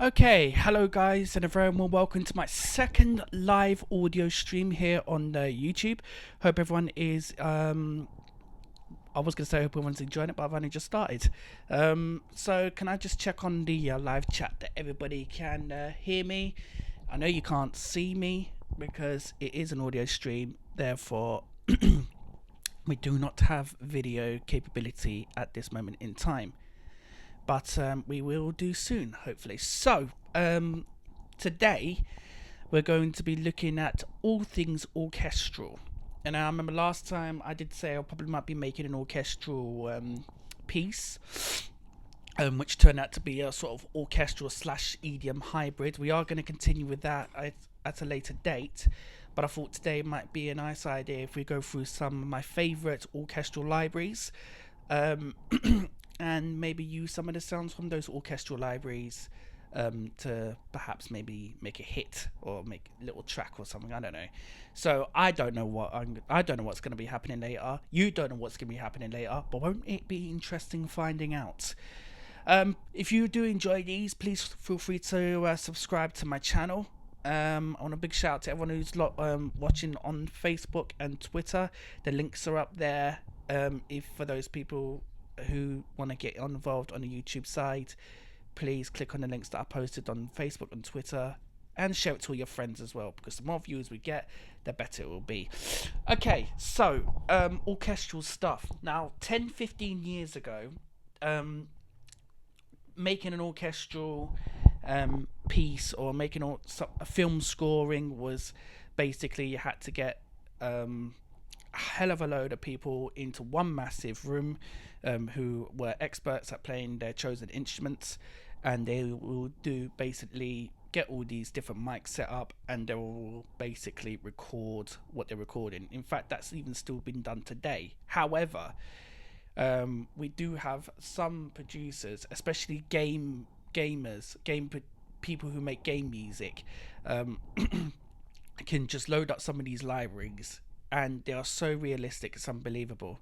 Okay, hello guys, and a very warm welcome to my second live audio stream here on YouTube. Hope everyone is. I was gonna say hope everyone's enjoying it, but I've only just started. So can I just check on the live chat that everybody can hear me? I know you can't see me because it is an audio stream, therefore we do not have video capability at this moment in time. But we will do soon, hopefully. So, today we're going to be looking at all things orchestral. And I remember last time I did say I probably might be making an orchestral piece, which turned out to be a sort of orchestral slash EDM hybrid. We are going to continue with that at a later date. But I thought today might be a nice idea if we go through some of my favourite orchestral libraries. And maybe use some of the sounds from those orchestral libraries to perhaps maybe make a hit or make a little track or something. I don't know. So I don't know I don't know what's going to be happening later. You don't know what's going to be happening later, but won't it be interesting finding out? If you do enjoy these, please feel free to subscribe to my channel. I want a big shout out to everyone who's watching on Facebook and Twitter. The links are up there. If for those people who want to get involved on the YouTube side, please click on the links that I posted on Facebook and Twitter and share it to all your friends as well, because the more views we get, the better it will be. Okay, so orchestral stuff. Now 10-15 years ago, making an orchestral piece or making a film scoring was basically you had to get a hell of a load of people into one massive room who were experts at playing their chosen instruments, and they will do basically get all these different mics set up, and they will basically record what they're recording. In fact, that's even still been done today. However, we do have some producers, especially people who make game music, can just load up some of these libraries, and they are so realistic, it's unbelievable.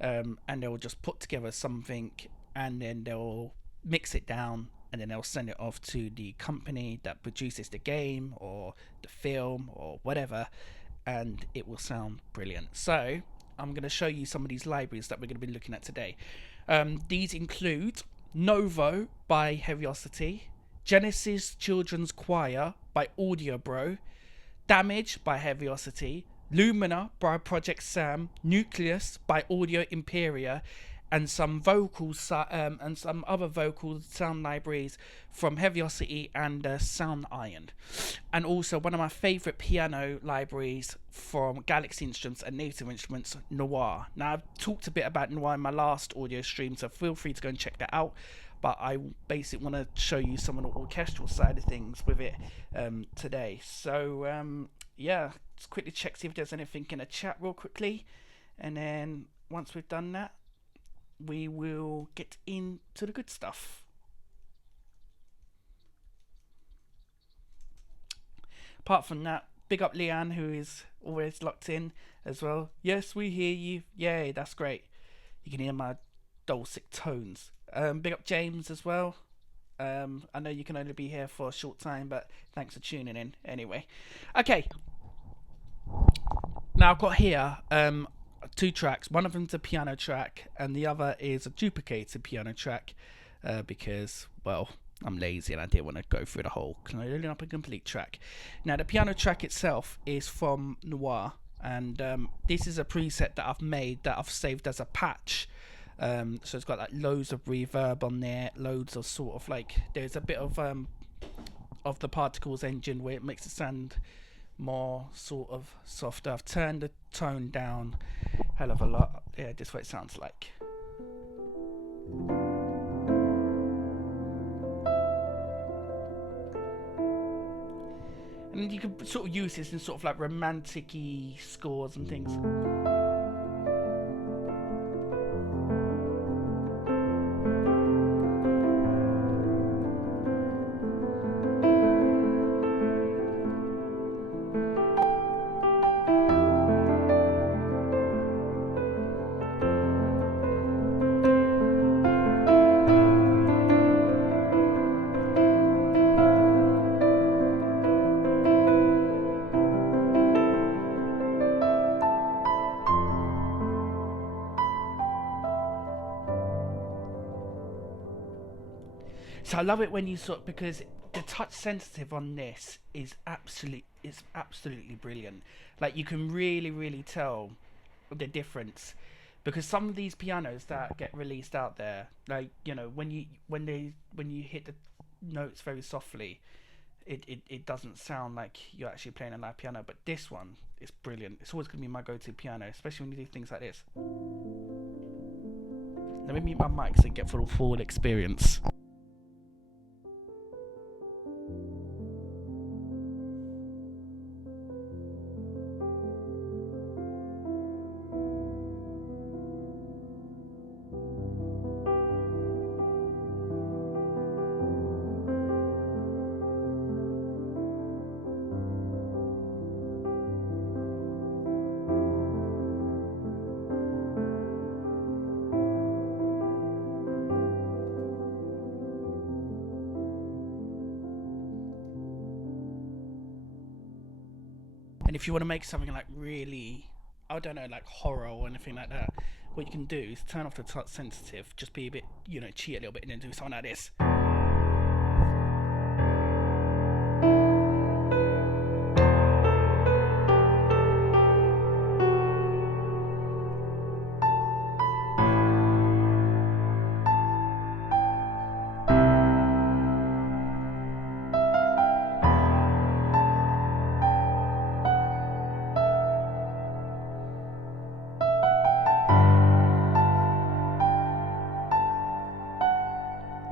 And they'll just put together something, and then they'll mix it down, and then they'll send it off to the company that produces the game or the film or whatever, and it will sound brilliant. So I'm going to show you some of these libraries that we're going to be looking at today. These include Novo by Heaviosity, Genesis Children's Choir by Audio Bro, Damage by Heaviosity, Lumina by Project Sam, Nucleus by Audio Imperia, and some and some other vocal sound libraries from Heaviosity and Sound Iron. And also one of my favourite piano libraries from Galaxy Instruments and Native Instruments, Noir. Now I've talked a bit about Noir in my last audio stream, so feel free to go and check that out. But I basically want to show you some of the orchestral side of things with it today. So yeah, just quickly check see if there's anything in the chat real quickly, and then once we've done that, we will get into the good stuff. Apart from that, big up Leanne, who is always locked in as well. Yes, we hear you. Yay, that's great. You can hear my dulcet tones. Big up James as well. I know you can only be here for a short time, but thanks for tuning in anyway. Okay. Now I've got here two tracks. One of them's a piano track, and the other is a duplicated piano track because, well, I'm lazy and I didn't want to go through the whole loading up a complete track. Now the piano track itself is from Noir, and this is a preset that I've made that I've saved as a patch. So it's got like loads of reverb on there, loads of sort of like, there's a bit of the particles engine where it makes it sound more sort of softer. I've turned the tone down hell of a lot. Yeah, this is what it sounds like. And you can sort of use this in sort of like romantic-y scores and things. So I love it when you sort, because the touch sensitive on this is absolutely brilliant. Like you can really tell the difference, because some of these pianos that get released out there, like when you hit the notes very softly, it doesn't sound like you're actually playing a live piano. But this one is brilliant. It's always gonna be my go-to piano, especially when you do things like this. Let me mute my mics and get full experience. And if you want to make something like really, I don't know, like horror or anything like that, what you can do is turn off the touch sensitive, just be a bit, cheat a little bit, and then do something like this.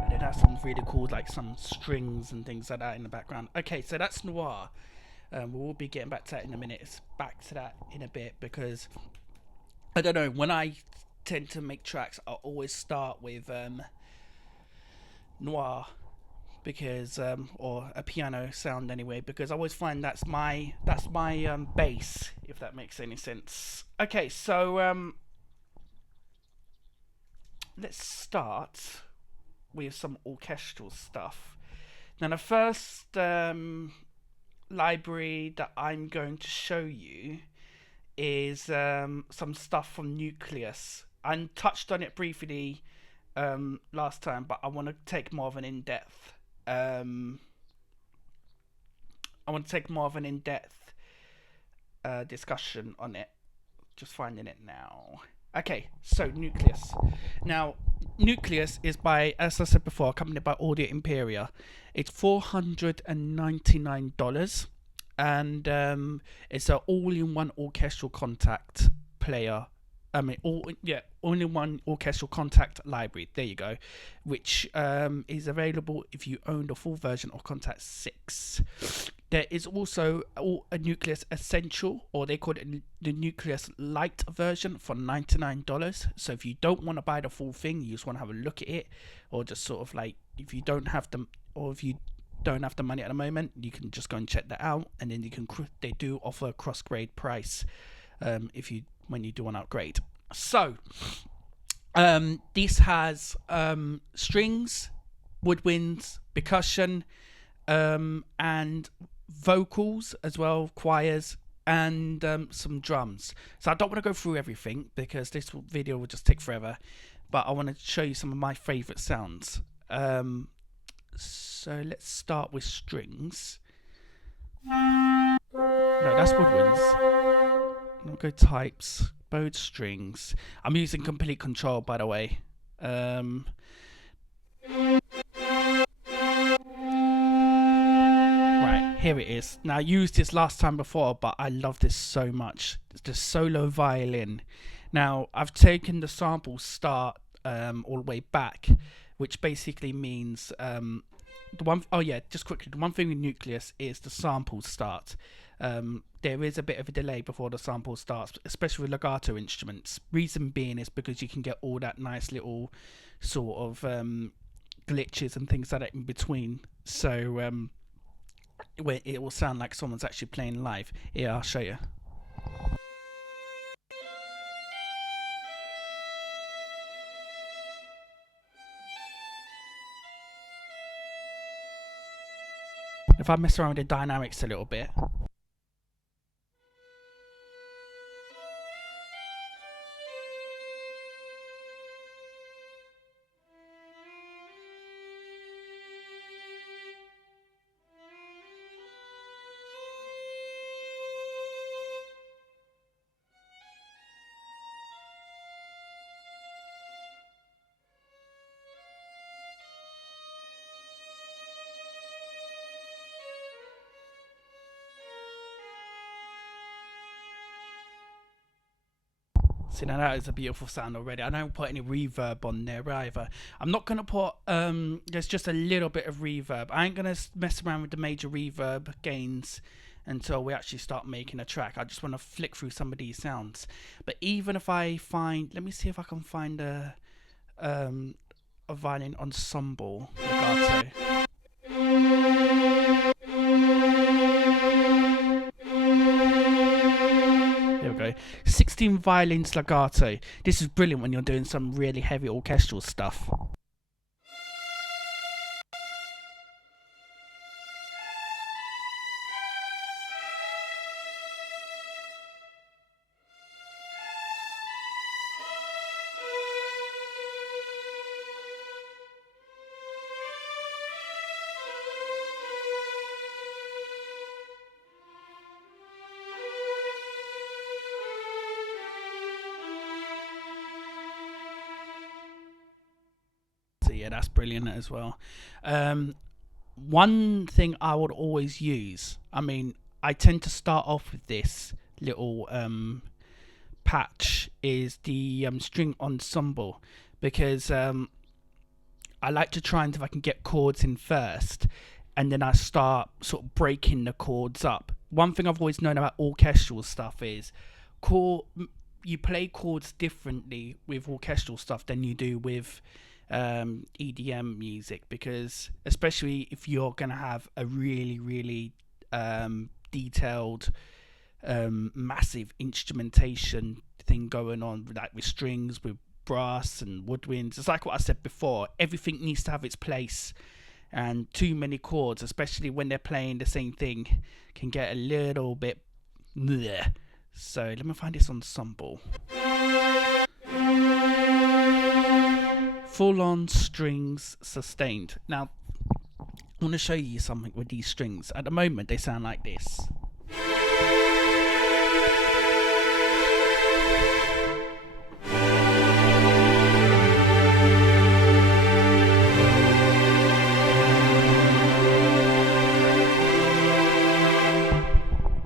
And it has some really cool, like some strings and things like that in the background. Okay, so that's Noir. We'll be getting back to that in a minute. It's back to that in a bit, because I don't know, when I tend to make tracks, I always start with Noir, because or a piano sound anyway, because I always find that's my bass, if that makes any sense. Okay, so let's start with some orchestral stuff. Now the first library that I'm going to show you is some stuff from Nucleus. I touched on it briefly last time, but I want to take more of an in-depth discussion on it. Just finding it now. Okay, so Nucleus. Now, Nucleus is by, as I said before, a company by Audio Imperia. It's $499, and it's an all-in-one orchestral contact player. All-in-one orchestral contact library. There you go, which is available if you own the full version of Contact 6. There is also a Nucleus Essential, or they call it the Nucleus Lite version, for $99. So if you don't want to buy the full thing, you just want to have a look at it, or just sort of like, if you don't have the money at the moment, you can just go and check that out, and then they do offer a cross-grade price when you do an upgrade. So this has strings, woodwinds, percussion, and vocals as well, choirs, and some drums. So I don't want to go through everything, because this video will just take forever, but I want to show you some of my favorite sounds. So let's start with strings. No, that's woodwinds. I'll go types, bowed strings. I'm using complete control, by the way. Right, here it is. Now, I used this last time before, but I love this so much. It's the solo violin. Now, I've taken the sample start all the way back, which basically means just quickly, the one thing with Nucleus is the sample start. There is a bit of a delay before the sample starts, especially with legato instruments. Reason being is because you can get all that nice little sort of glitches and things like that in between. So where it will sound like someone's actually playing live. Here, I'll show you. If I mess around with the dynamics a little bit. See, now that is a beautiful sound already. I don't put any reverb on there either. I'm not gonna put there's just a little bit of reverb. I ain't gonna mess around with the major reverb gains until we actually start making a track. I just want to flick through some of these sounds. But even if I find, let me see if I can find a violin ensemble legato. There we go. 16 violins legato. This is brilliant when you're doing some really heavy orchestral stuff. So yeah, that's brilliant as well. One thing I would always use, I mean, I tend to start off with this little patch, is the string ensemble, because I like to try and if I can get chords in first, and then I start sort of breaking the chords up. One thing I've always known about orchestral stuff is you play chords differently with orchestral stuff than you do with EDM music, because especially if you're going to have a really detailed massive instrumentation thing going on, like with strings, with brass and woodwinds. It's like what I said before, everything needs to have its place, and too many chords, especially when they're playing the same thing, can get a little bit bleh. So let me find this ensemble. Full on strings sustained. Now I want to show you something with these strings. At the moment they sound like this.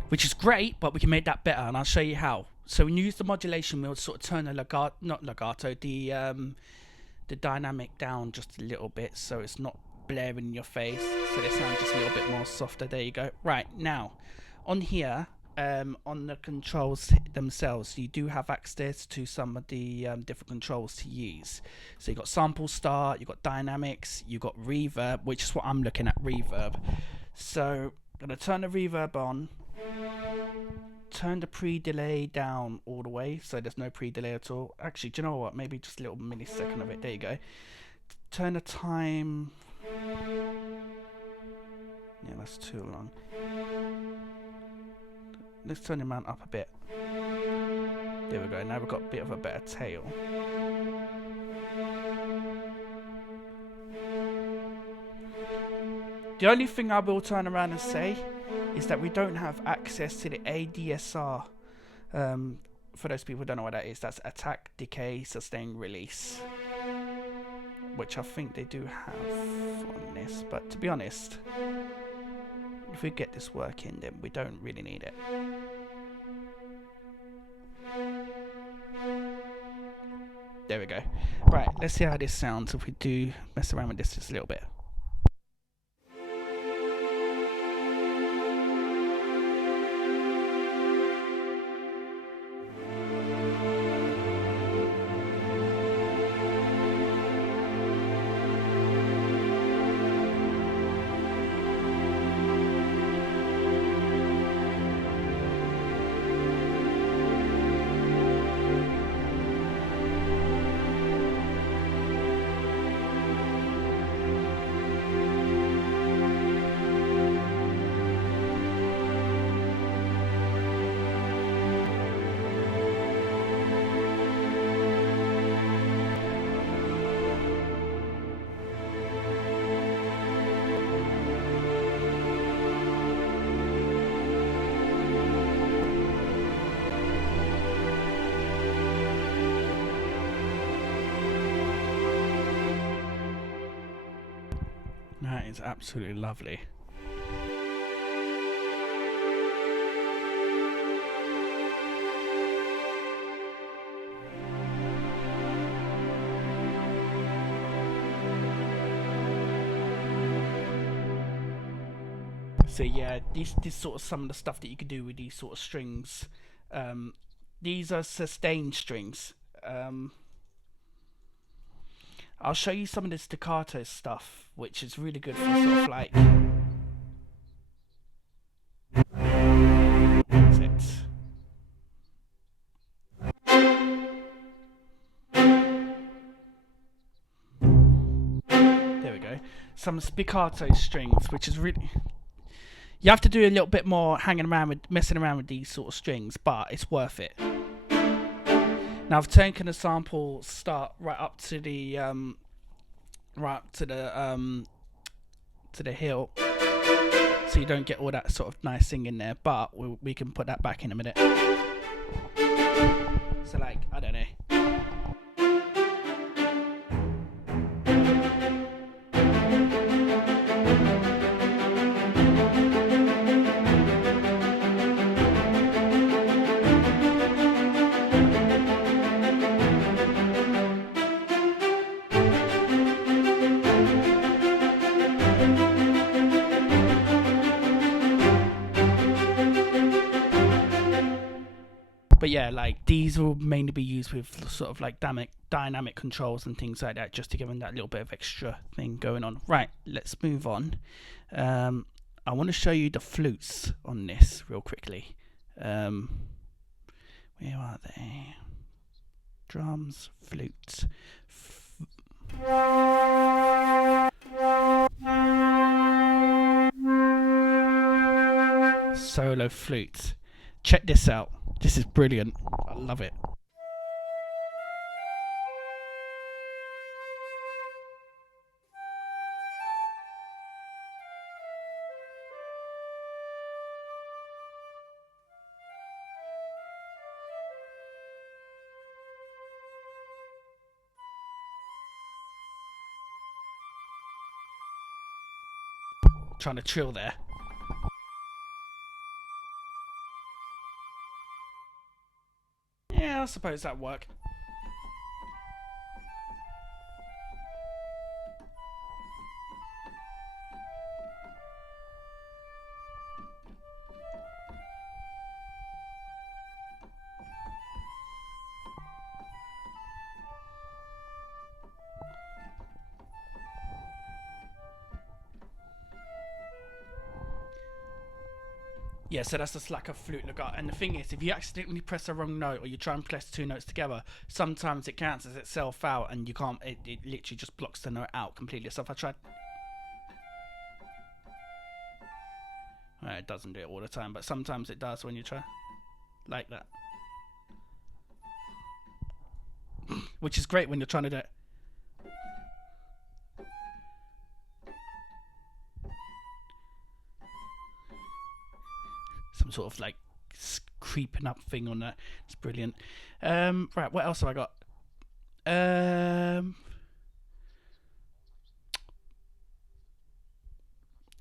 Which is great, but we can make that better, and I'll show you how. So when you use the modulation, we'll sort of turn the the dynamic down just a little bit, so it's not blaring in your face, so they sound just a little bit more softer. There you go. Right, now on here, on the controls themselves, you do have access to some of the different controls to use. So you've got sample start, you've got dynamics, you've got reverb, which is what I'm looking at, reverb. So I'm going to turn the reverb on, turn the pre-delay down all the way, so there's no pre-delay at all. Actually, do you know what, maybe just a little millisecond of it. There you go. Turn the time, yeah, that's too long. Let's turn the amount up a bit. There we go. Now we've got a bit of a better tail. The only thing I will turn around and say is that we don't have access to the ADSR. For those people who don't know what that is, that's attack, decay, sustain, release, which I think they do have on this, but to be honest, if we get this working, then we don't really need it. There we go. Right, let's see how this sounds if we do mess around with this just a little bit. That is absolutely lovely. So yeah, this sort of some of the stuff that you could do with these sort of strings. These are sustained strings. I'll show you some of the staccato stuff, which is really good for sort of like. What's it? There we go. Some spiccato strings, which is really. You have to do a little bit more messing around with these sort of strings, but it's worth it. Now I've taken a sample start right up to the hill, so you don't get all that sort of nice singing there. But we can put that back in a minute. So like, I don't know. But yeah, like these will mainly be used with sort of like dynamic controls and things like that, just to give them that little bit of extra thing going on. Right, let's move on. I want to show you the flutes on this real quickly. Where are they? Drums, flutes. Solo flute. Check this out. This is brilliant. I love it. Trying to chill there. Yeah, I suppose that'd work. Yeah, so that's the slacker flute lookout. And the thing is, if you accidentally press the wrong note or you try and press two notes together, sometimes it cancels itself out and you can't, it literally just blocks the note out completely. So if I tried... Well, it doesn't do it all the time, but sometimes it does when you try. Like that. Which is great when you're trying to do it. Some sort of like creeping up thing on that. It's brilliant. Right, what else have I got?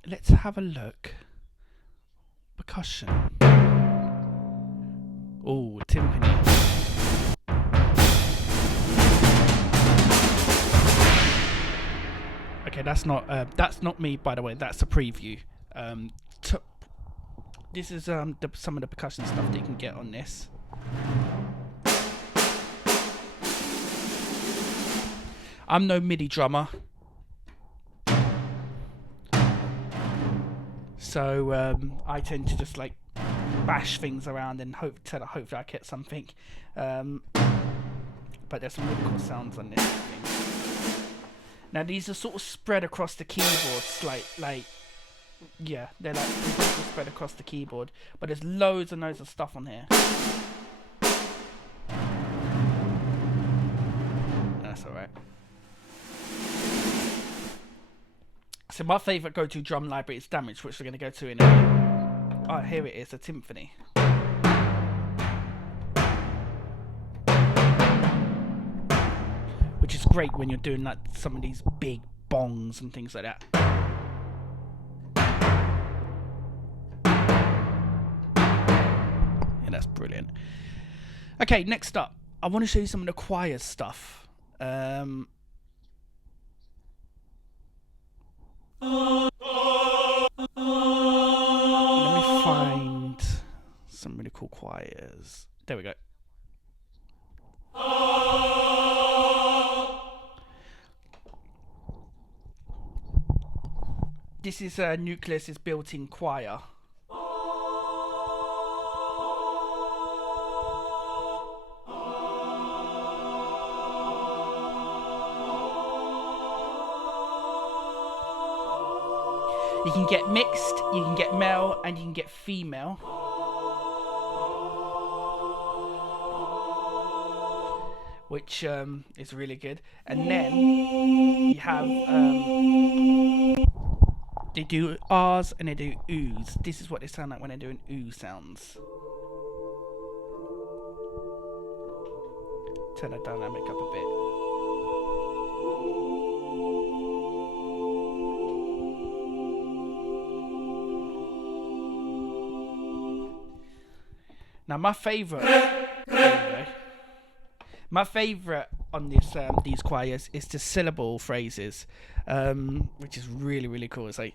Let's have a look. Percussion. Oh, timpani. Okay, that's not me, by the way. That's a preview. This is some of the percussion stuff that you can get on this. I'm no MIDI drummer, so I tend to just like bash things around and hopefully I get something. But there's some really cool sounds on this thing. Now these are sort of spread across the keyboards, like. Yeah, they're like completely spread across the keyboard, but there's loads and loads of stuff on here. That's alright. So my favourite go-to drum library is Damage, which we're going to go to in a minute. Oh, here it is, a timpani. Which is great when you're doing like some of these big bongs and things like that. That's brilliant. Okay, next up, I want to show you some of the choir stuff. some really cool choirs. There we go. This is Nucleus's built-in choir. You can get mixed, you can get male, and you can get female. Which is really good. And then you have they do R's and they do O's. This is what they sound like when they're doing oo sounds. Turn the dynamic up a bit. Now my favourite on this these choirs is the syllable phrases, which is really, really cool. It's like,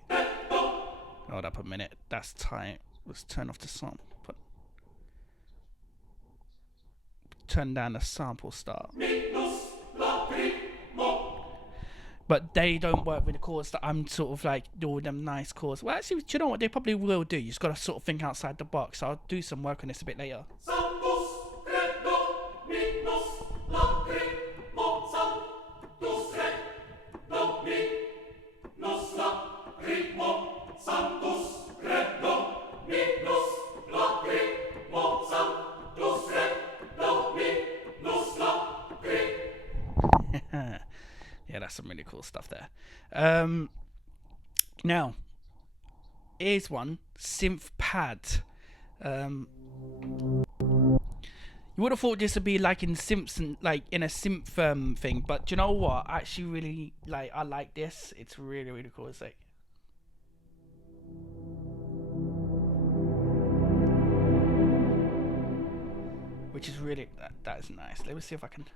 hold up a minute, that's tight. Let's turn off the song. Turn down the sample start. But they don't work with the chords that I'm sort of like doing them nice chords. Well, actually, do you know what they probably will do? You just got to sort of think outside the box. I'll do some work on this a bit later. Yeah, that's some really cool stuff there. Now, here's one, synth pad. You would have thought this would be like in Simpson, like in a synth thing, but do you know what? I actually really I like this. It's really, really cool. It's like, which is really that is nice. Let me see if I can.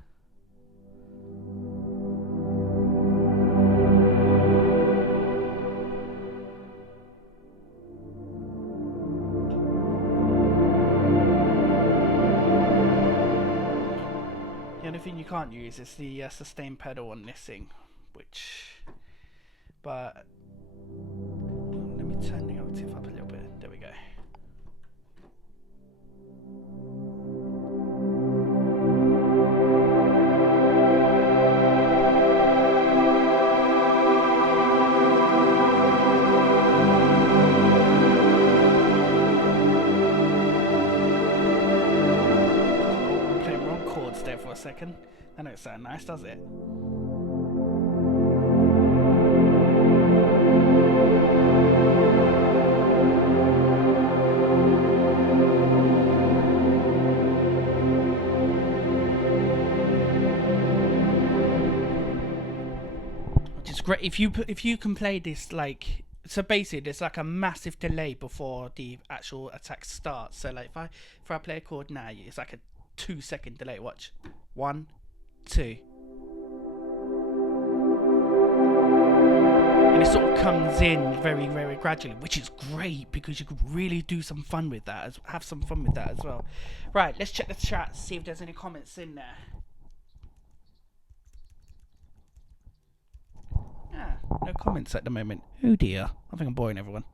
The only thing you can't use is the sustain pedal on this thing, but let me turn the octave up a little bit. There we go. There for a second. I know it sounds nice, does it? Which is great if you can play this like. So basically, there's like a massive delay before the actual attack starts. So like if I play a chord now, it's like a 2-second delay. Watch. 1, 2. And it sort of comes in very, very gradually, which is great because you could really do some fun with that. Have some fun with that as well. Right, let's check the chat, see if there's any comments in there. No comments at the moment. Oh dear. I think I'm boring everyone.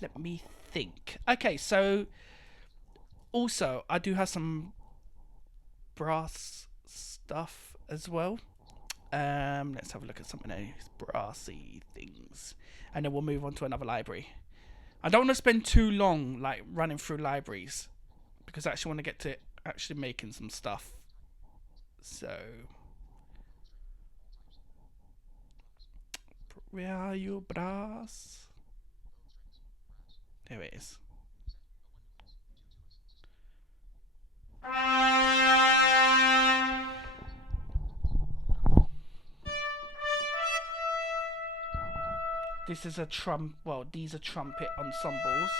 Let me think. Okay, so also, I do have some brass stuff as well. Let's have a look at some of those brassy things. And then we'll move on to another library. I don't want to spend too long like running through libraries because I actually want to get to actually making some stuff. So, where are you, brass? There it is. This is a these are trumpet ensembles.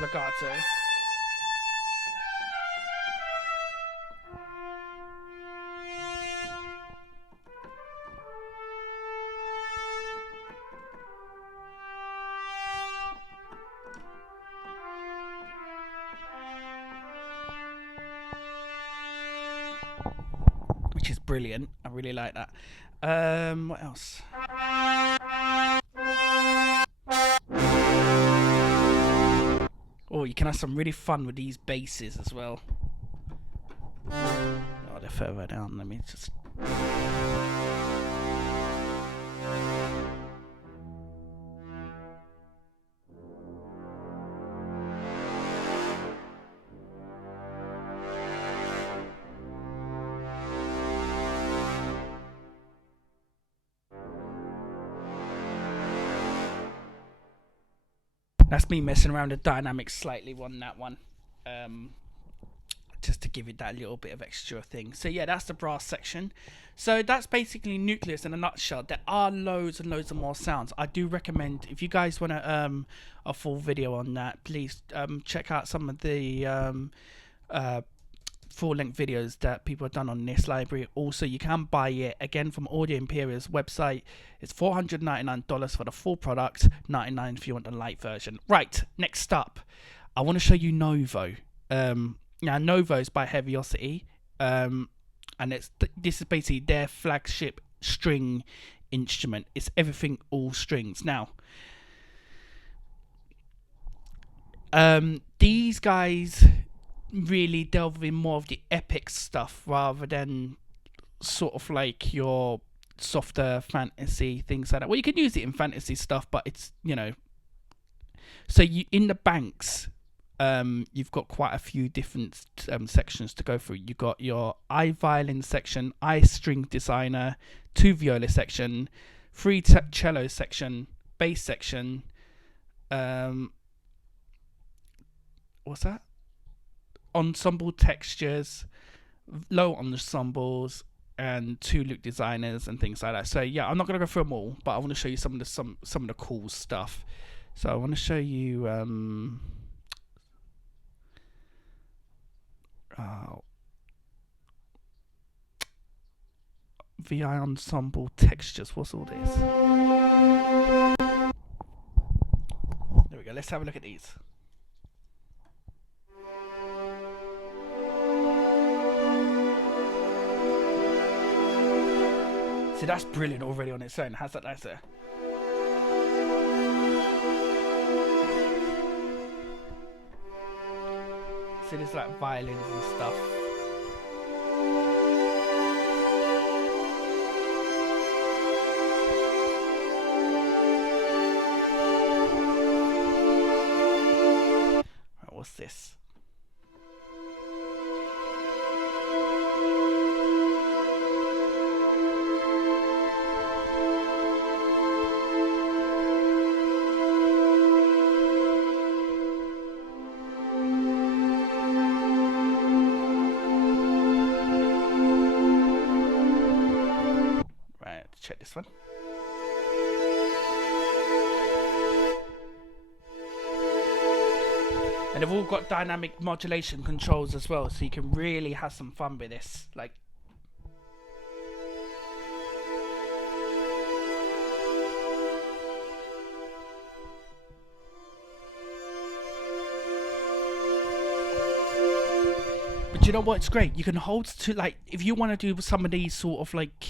Legato. brilliant. I really like that. What else? Oh, you can have some really fun with these basses as well. Oh, they're further down. Let me just. That's me messing around the dynamics slightly on that one. Just to give it that little bit of extra thing. So yeah, that's the brass section. So that's basically Nucleus in a nutshell. There are loads and loads of more sounds. I do recommend, if you guys want a full video on that, please check out some of the full-length videos that people have done on this library. Also, you can buy it again from Audio Imperia's website. It's $499 for the full product, $99 if you want the light version. Right, next up, I want to show you Novo. Now, Novo is by Heaviosity, and this is basically their flagship string instrument. It's everything all strings. Now, these guys really delve in more of the epic stuff rather than sort of like your softer fantasy things like that. Well, you can use it in fantasy stuff, but it's, you know, so you in the banks, you've got quite a few different sections to go through. You've got your I violin section, I string designer, 2 viola section, 3 cello section, bass section, what's that? Ensemble textures, low ensembles, and 2 loop designers and things like that. So yeah, I'm not gonna go through them all, but I want to show you some of the cool stuff. So I want to show you VI ensemble textures. What's all this? There we go. Let's have a look at these. See, that's brilliant already on its own. How's that nice there? See, there's like violins and stuff. Right, what's this? Check this one. And they've all got dynamic modulation controls as well, so you can really have some fun with this. Like, but you know what's great? You can hold to, like, if you want to do some of these sort of like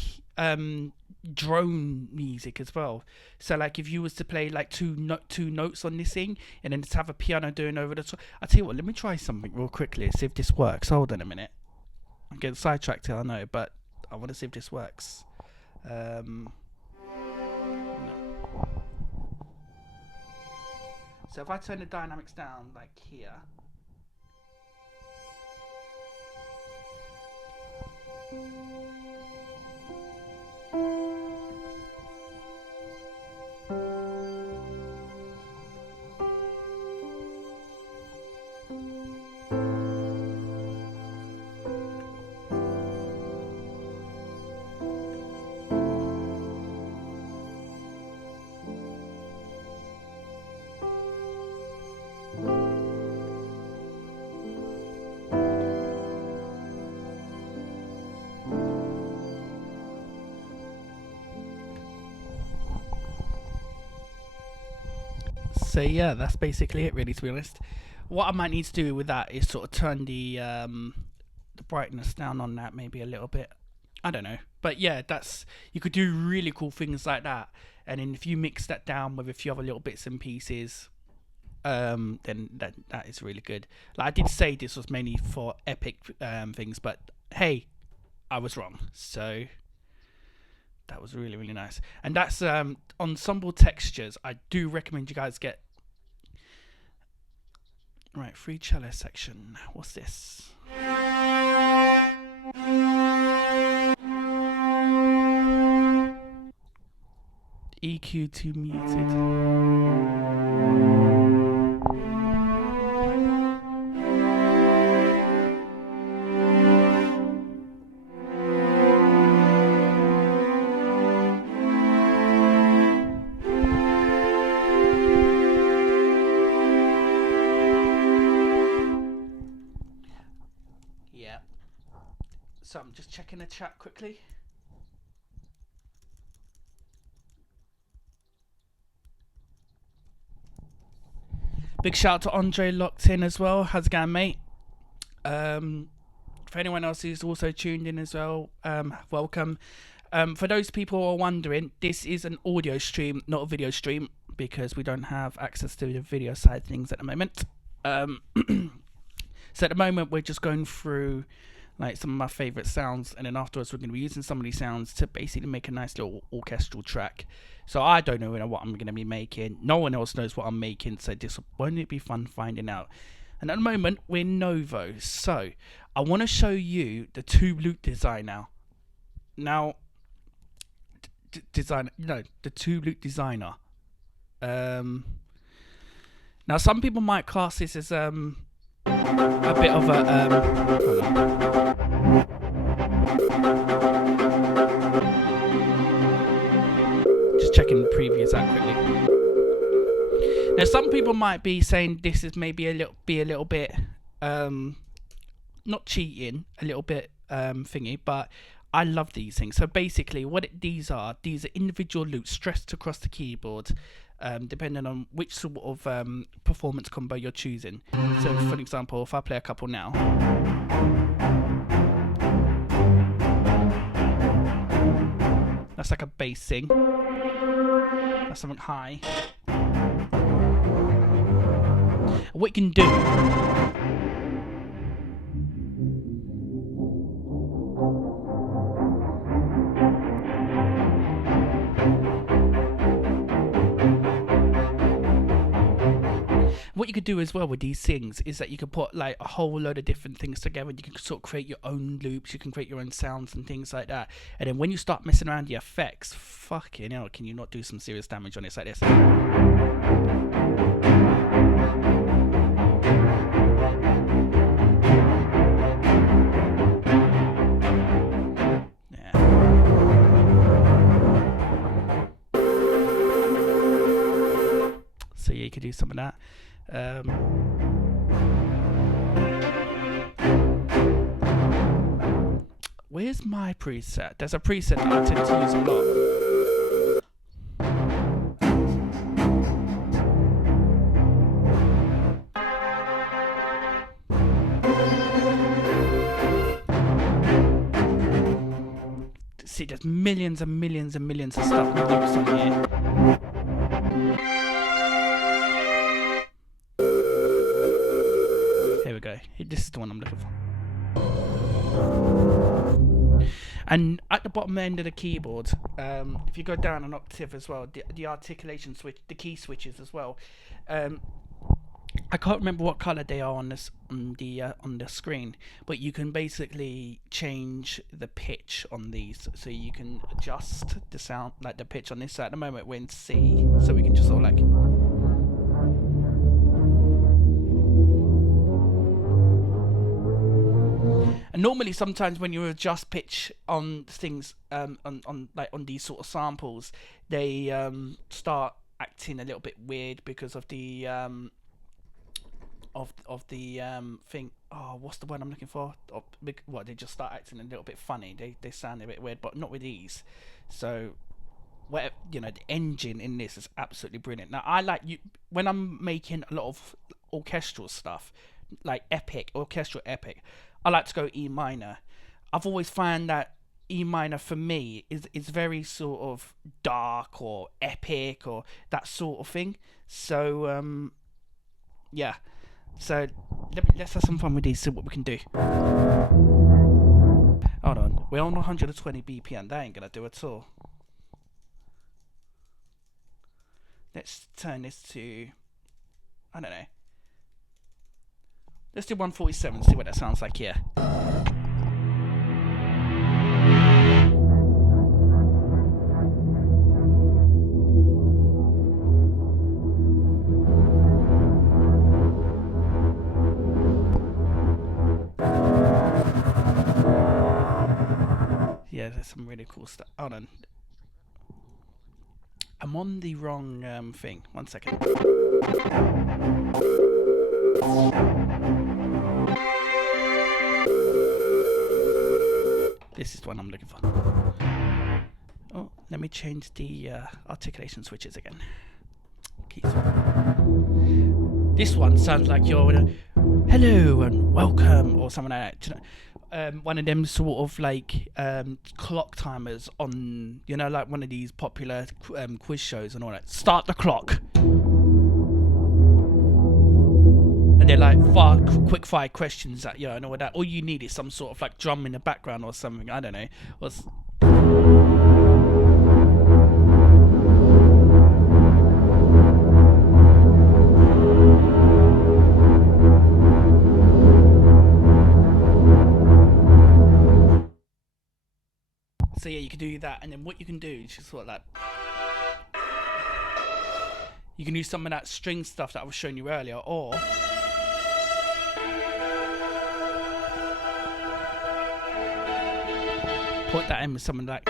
drone music as well. So like if you was to play like two notes on this thing and then just have a piano doing over the top. I'll tell you what, let me try something real quickly, see if this works. Hold on a minute. I'm getting sidetracked here, I know, but I want to see if this works. No. So if I turn the dynamics down like here, so yeah, that's basically it really, to be honest. What I might need to do with that is sort of turn the brightness down on that maybe a little bit. I don't know, but yeah, that's you could do really cool things like that. And then if you mix that down with a few other little bits and pieces, then that is really good. Like I did say this was mainly for epic things, but hey, I was wrong. So that was really really nice. And that's ensemble textures. I do recommend you guys get. Right, free cello section. What's this? EQ to muted. Yeah. So I'm just checking the chat quickly. Big shout out to Andre locked in as well. How's it going, mate? For anyone else who's also tuned in as well, welcome. For those people who are wondering, this is an audio stream, not a video stream, because we don't have access to the video side of things at the moment. So at the moment, we're just going through like some of my favourite sounds, and then afterwards we're going to be using some of these sounds to basically make a nice little orchestral track. So I don't know what I'm going to be making. No one else knows what I'm making, so this won't it be fun finding out. And at the moment we're Novo, so I want to show you the tube loop designer. Now, the tube loop designer. Now some people might class this as a bit of a just checking the previews out quickly. Now some people might be saying this is maybe a little bit not cheating, a little bit thingy, but I love these things. So basically these are individual loops stressed across the keyboard, depending on which sort of performance combo you're choosing. So for example, if I play a couple now, that's like a bass thing, that's something high. What you can do, as well with these things is that you can put like a whole load of different things together. You can sort of create your own loops, you can create your own sounds and things like that. And then when you start messing around the effects, fucking hell, can you not do some serious damage on this like this? So yeah, you could do some of that. Where's my preset? There's a preset that I tend to use a lot. See, there's millions and millions and millions of stuff with loops on here. Here we go. This is the one I'm looking for. And at the bottom end of the keyboard, if you go down an octave as well, the articulation switch, the key switches as well. I can't remember what color they are on the screen, but you can basically change the pitch on these, so you can adjust the sound, like the pitch on this side. At the moment we're in C, so we can just sort of like. And normally, sometimes when you adjust pitch on things, on these sort of samples, they start acting a little bit weird because of the thing. Oh, what's the word I'm looking for? What, they just start acting a little bit funny. They sound a bit weird, but not with these. So, whatever, the engine in this is absolutely brilliant. Now, I like when I'm making a lot of orchestral stuff, like orchestral epic. I like to go E minor. I've always found that E minor for me is very sort of dark or epic or that sort of thing. So yeah. So let's have some fun with these. See what we can do. Hold on, we're on 120 BPM. That ain't gonna do at all. Let's turn this to, I don't know. Let's do 147. See what that sounds like here. Yeah, there's some really cool stuff. Hold on. I'm on the wrong thing. 1 second. This is the one I'm looking for. Oh, let me change the articulation switches again. Keys. This one sounds like you're hello and welcome or something like that. One of them sort of like clock timers on, you know, like one of these popular quiz shows and all that. Start the clock. And they're like quick fire questions that, you know, and all that. All you need is some sort of like drum in the background or something. I don't know. So yeah, you can do that, and then what you can do is just sort of like, you can use some of that string stuff that I was showing you earlier, or put that in with some of that.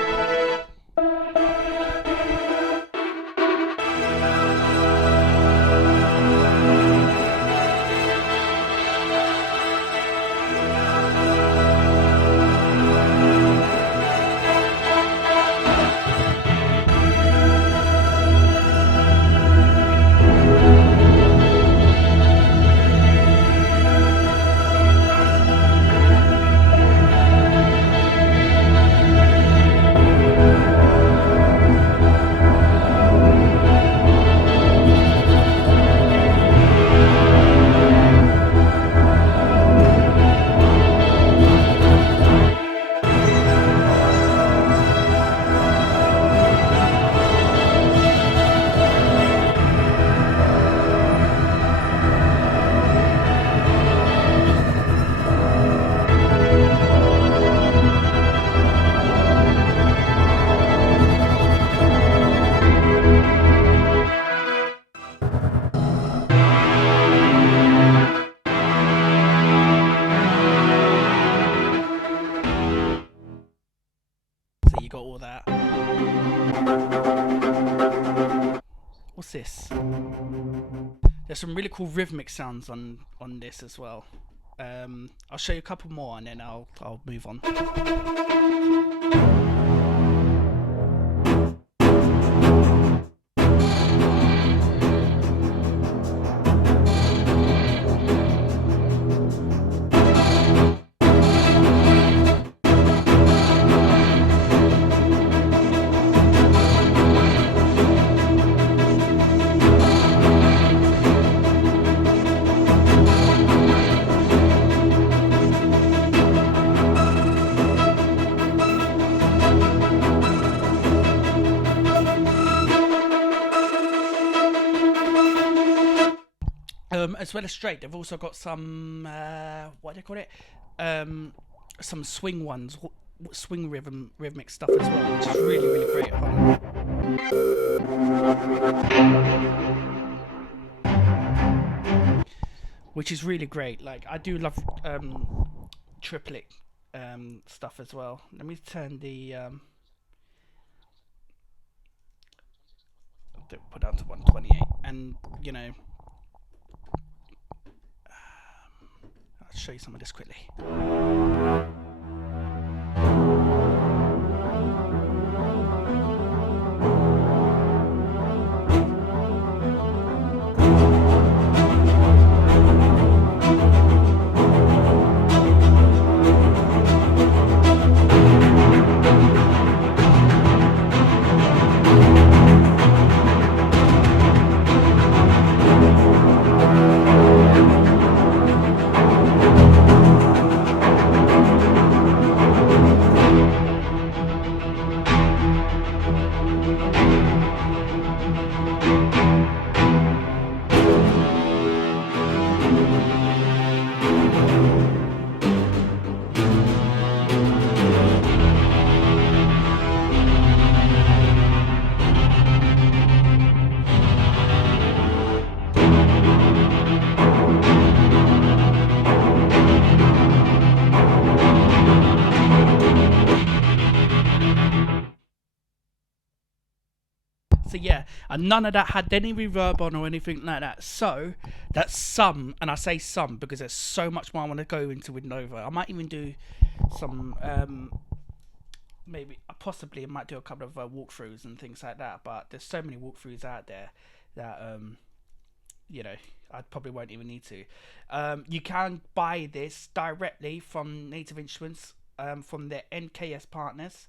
Got all that. What's this? There's some really cool rhythmic sounds on this as well. I'll show you a couple more and then I'll move on. As well as straight, they've also got some what do they call it? Some swing ones, swing rhythmic stuff as well, which is really, really great. Which is really great. Like, I do love triplet stuff as well. Let me turn the put down to 128, and you know. I'll show you some of this quickly. and none of that had any reverb on or anything like that. So that's some, and I say some because there's so much more I want to go into with Nova. I might even do some maybe possibly I might do a couple of walkthroughs and things like that, but there's so many walkthroughs out there that you know, I probably won't even need to. You can buy this directly from Native Instruments, from their NKS partners,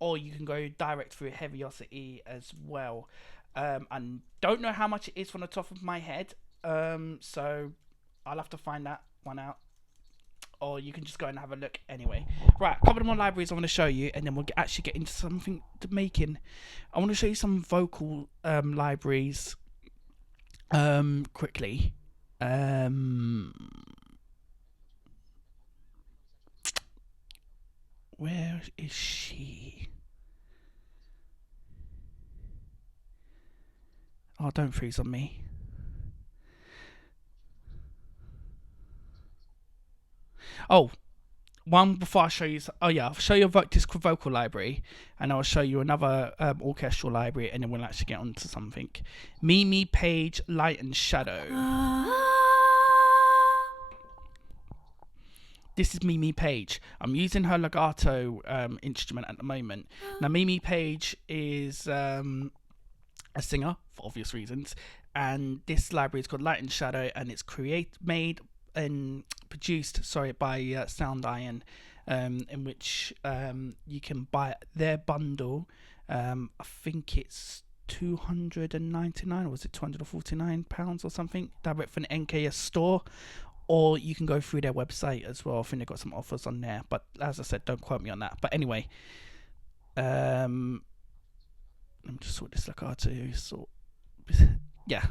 or you can go direct through Heaviosity as well. I don't know how much it is from the top of my head, so I'll have to find that one out. Or you can just go and have a look anyway. Right, a couple of more libraries I want to show you, and then we'll actually get into something to making. I want to show you some vocal libraries quickly. Where is she? Oh, don't freeze on me. Oh, one before I show you. Oh yeah, I'll show you this vocal library, and I'll show you another orchestral library, and then we'll actually get onto something. Mimi Page, Light and Shadow. This is Mimi Page. I'm using her legato instrument at the moment. Now Mimi Page is a singer for obvious reasons, and this library is called Light and Shadow, and it's made and produced by Sound Iron, in which you can buy their bundle. I think it's £299, or was it £249 or something, direct from the NKS store, or you can go through their website as well. I think they've got some offers on there, but as I said, don't quote me on that. But anyway, let me just sort this legato. Yeah.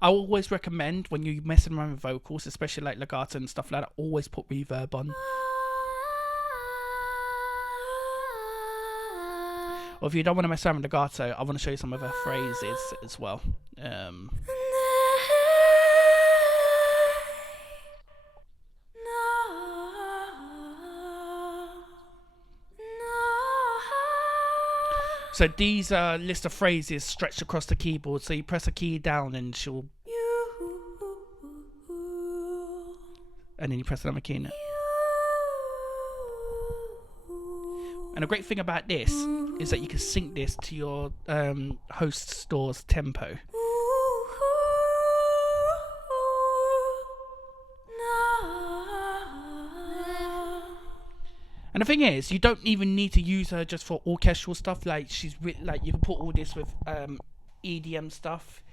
I always recommend when you're messing around with vocals, especially like legato and stuff like that, always put reverb on. Or if you don't want to mess around with legato, I want to show you some of her phrases as well. So these are list of phrases stretched across the keyboard. So you press a key down and she'll... And then you press another key in it. And the great thing about this is that you can sync this to your host store's tempo. And the thing is, you don't even need to use her just for orchestral stuff. Like like you can put all this with EDM stuff,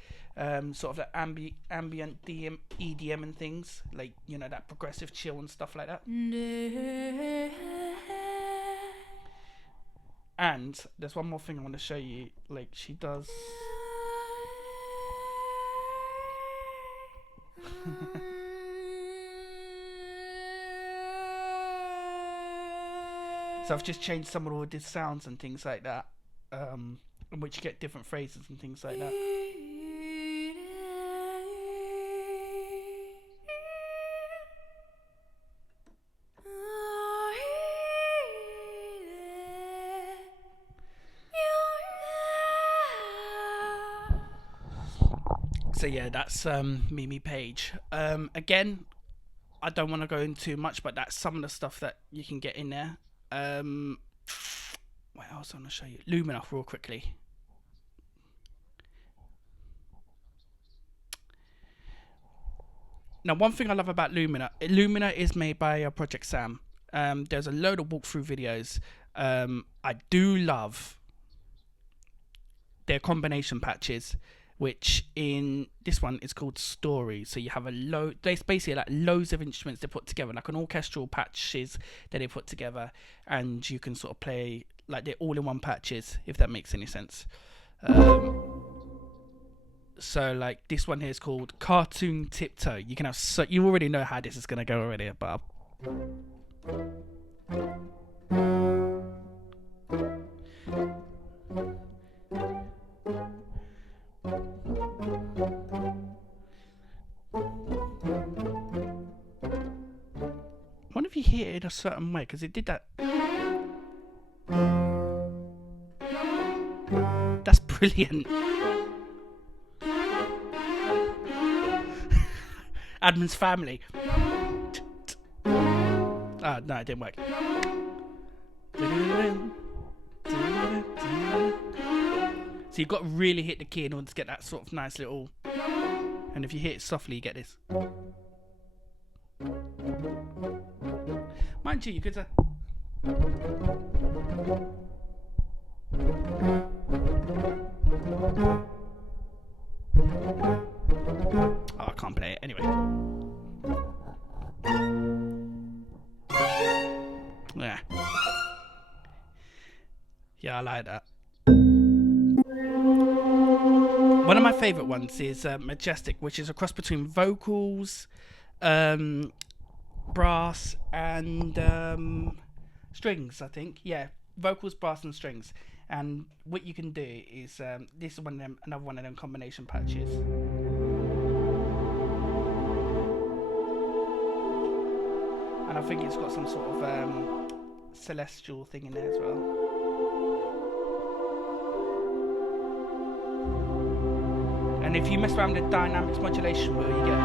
sort of like ambient EDM and things, like, you know, that progressive chill and stuff like that. And there's one more thing I want to show you. Like she does. So I've just changed some of all these sounds and things like that, in which you get different phrases and things like that. So yeah, that's Mimi Page. Again, I don't want to go into much, but that's some of the stuff that you can get in there. What else I want to show you? Lumina, real quickly. Now, one thing I love about Lumina is made by Project Sam. There's a load of walkthrough videos. I do love their combination patches, which in this one is called Story. So you have there's basically like loads of instruments they put together, like an orchestral patches that they put together, and you can sort of play like they're all in one patches, if that makes any sense. So like this one here is called Cartoon Tiptoe. You can have you already know how this is gonna go already, but I wonder if you hear it in a certain way, because it did that. brilliant. Adam's Family. Ah, no, it didn't work. So you've got to really hit the key in order to get that sort of nice little... And if you hit it softly, you get this. Mind you, you could... Oh, I can't play it anyway. Yeah. Yeah, I like that. One of my favourite ones is Majestic, which is a cross between vocals, brass, and strings, I think. Yeah, vocals, brass, and strings. And what you can do is this is another one of them combination patches. And I think it's got some sort of celestial thing in there as well. And if you mess around with the dynamics modulation wheel, you get...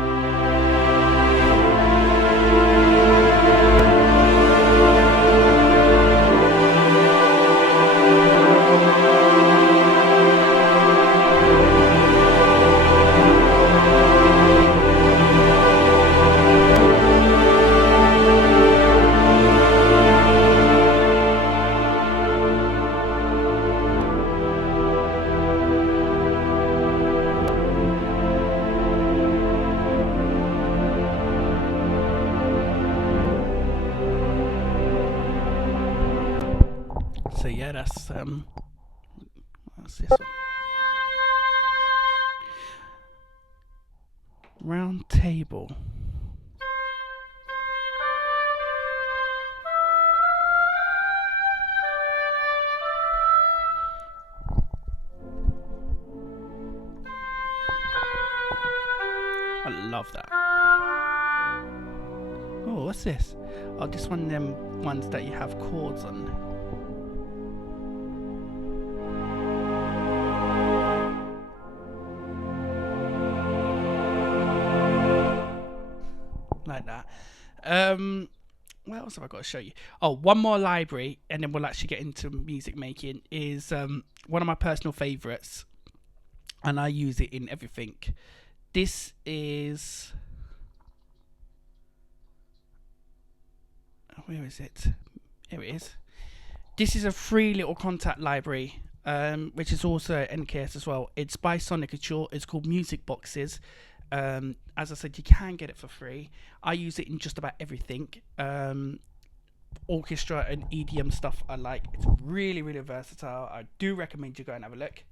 So yeah, that's what's this one? Round Table. I love that. Oh, what's this? Oh, this one of them ones that you have chords on. Like that. What else have I got to show you? Oh, one more library, and then we'll actually get into music making. Is one of my personal favourites, and I use it in everything. This is... Where is it? Here it is. This is a free little contact library, which is also NKS as well. It's by Sonic Mature. It's called Music Boxes. As I said, you can get it for free. I use it in just about everything. Orchestra and EDM stuff I like. It's really, really versatile. I do recommend you go and have a look.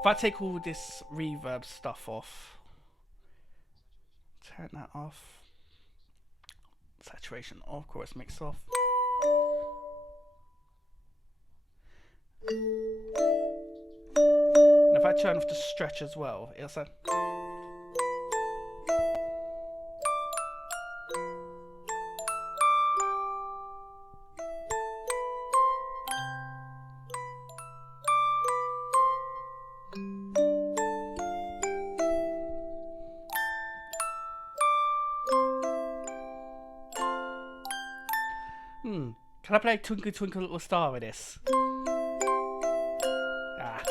If I take all this reverb stuff off, turn that off, saturation off, chorus mix off. And if I turn off the stretch as well, it'll sound... Can I play Twinkle Twinkle Little Star with this? Ah.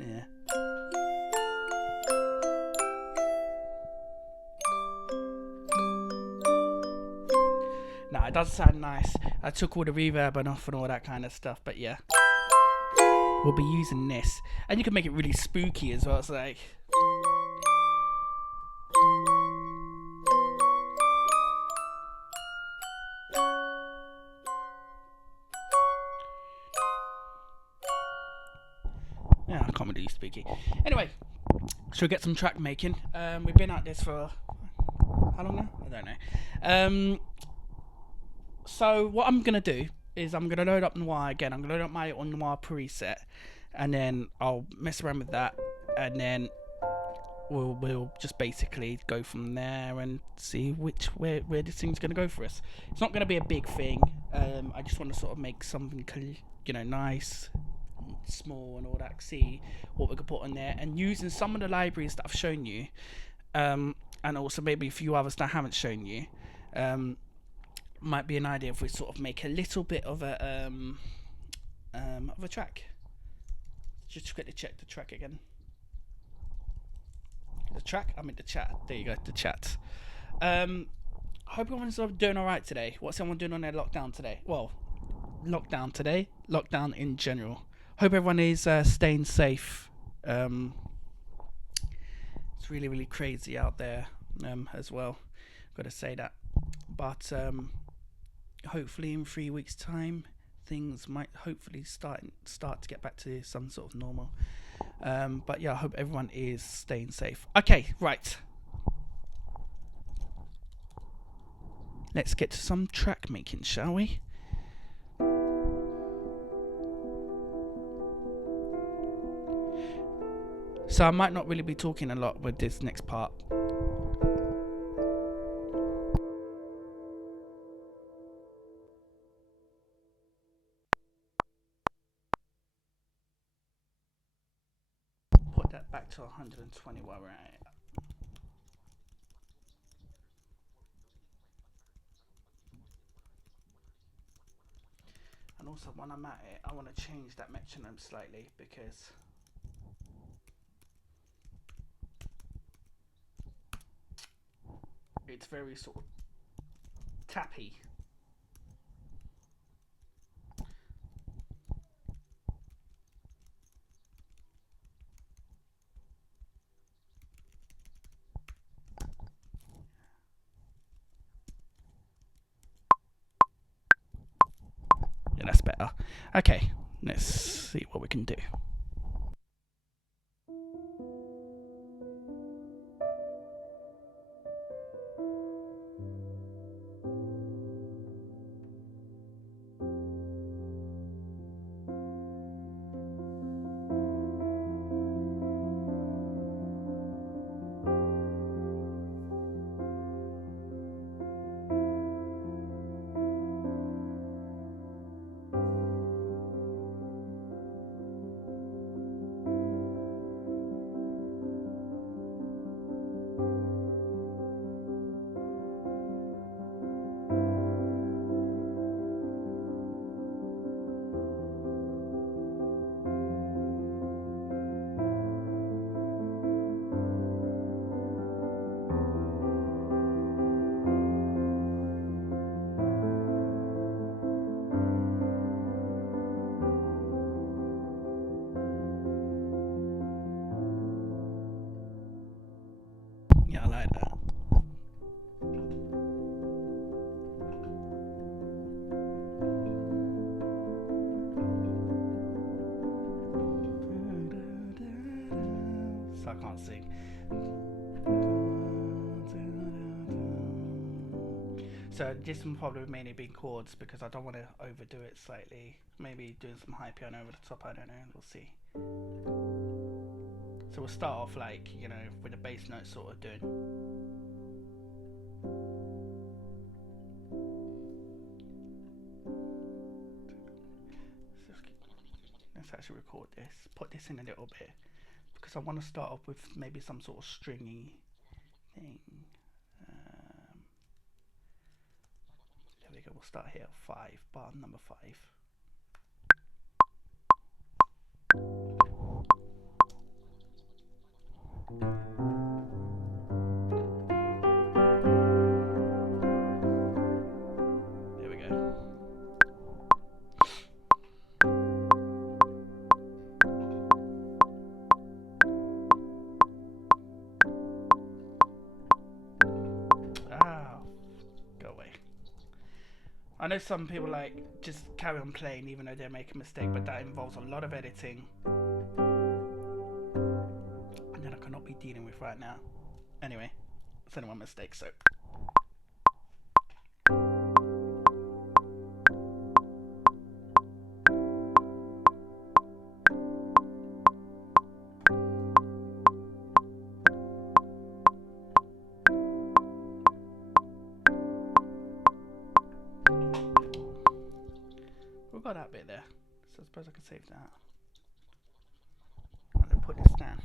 Yeah. Nah, it does sound nice. I took all the reverb off and all that kind of stuff, but yeah. We'll be using this. And you can make it really spooky as well. It's like... Yeah, I can't really spooky. Anyway, should we get some track making? We've been at this for how long now? I don't know. So what I'm gonna do is I'm gonna load up Noir again. I'm gonna load up my Noir preset, and then I'll mess around with that, and then we'll just basically go from there and see where this thing's going to go for us. It's not going to be a big thing. I just want to sort of make something nice, small, and all that. See what we could put on there, and using some of the libraries that I've shown you, and also maybe a few others that I haven't shown you. Might be an idea if we sort of make a little bit of a track. Just quickly check the track again. The track? I mean the chat. There you go, the chat. Hope everyone's doing alright today. What's everyone doing on their lockdown today? Well, lockdown today, lockdown in general. Hope everyone is staying safe. It's really, really crazy out there as well. Got to say that. But hopefully in 3 weeks' time, things might hopefully start to get back to some sort of normal. But yeah, I hope everyone is staying safe. Okay, right. Let's get to some track making, shall we? So I might not really be talking a lot with this next part. Put that back to 120 while we're at it. And also when I'm at it, I want to change that metronome slightly because it's very sort of tappy. Yeah, that's better. Okay, let's see what we can do. Yeah, I like that. So I can't sing. So this one probably mainly be chords because I don't want to overdo it slightly. Maybe doing some high piano over the top, I don't know, we'll see. So we'll start off like, with the bass note sort of doing. Let's actually record this, put this in a little bit because I want to start off with maybe some sort of stringy thing. There we go, we'll start here at 5, bar number 5. There we go. Go away. I know some people like just carry on playing even though they make a mistake, but that involves a lot of editing and that I cannot be dealing with right now. Anyway, it's only one mistake, so. got that bit there. So I suppose I can save that. I'm gonna put this down.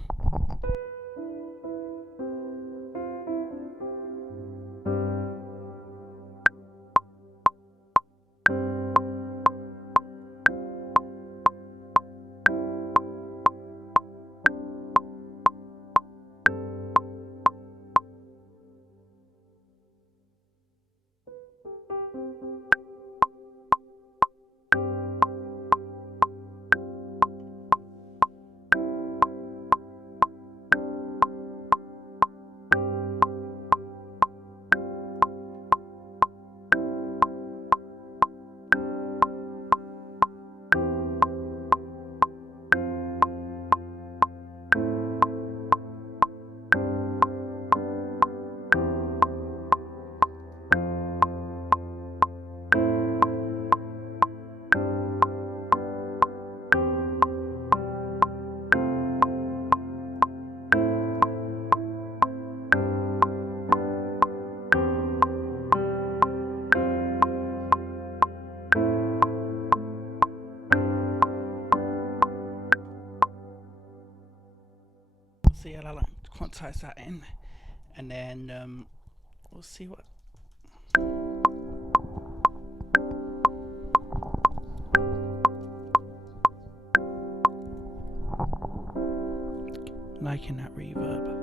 So yeah, I'll quantize that in, and then we'll see what. Liking that reverb.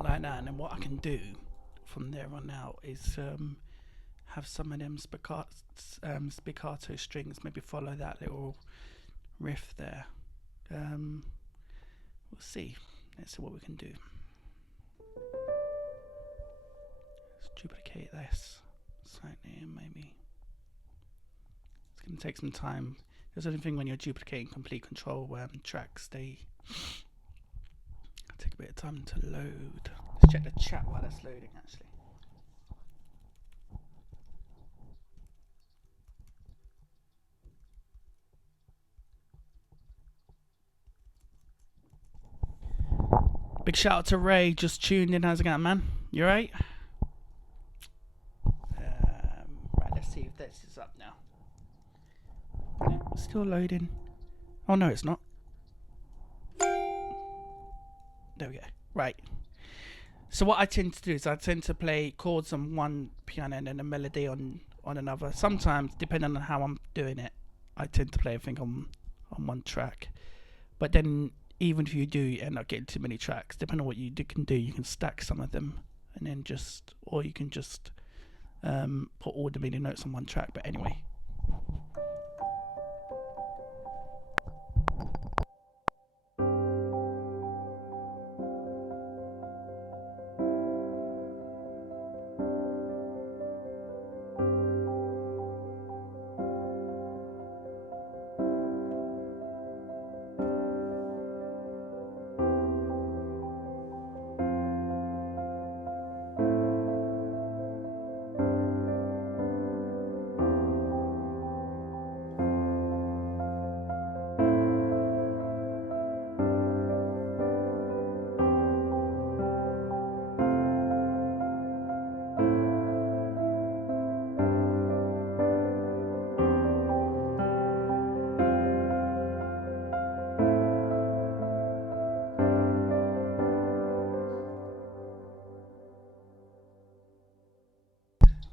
Like that, and then what I can do from there on out is have some of them spiccato strings, maybe follow that little riff there. We'll see. Let's see what we can do. Let's duplicate this slightly, maybe. It's going to take some time. There's the only thing when you're duplicating complete control tracks, they take a bit of time to load. Let's check the chat while that's loading, actually. Big shout out to Ray, just tuned in. How's it going, man? You right? Right, let's see if this is up now. Still loading. Oh no, it's not. There we go. Right. So what I tend to do is I tend to play chords on one piano and then a melody on another. Sometimes, depending on how I'm doing it, I tend to play everything on one track. But then, even if you do end up getting too many tracks, depending on what you can do, you can stack some of them, and then or you can just put all the MIDI notes on one track. But anyway.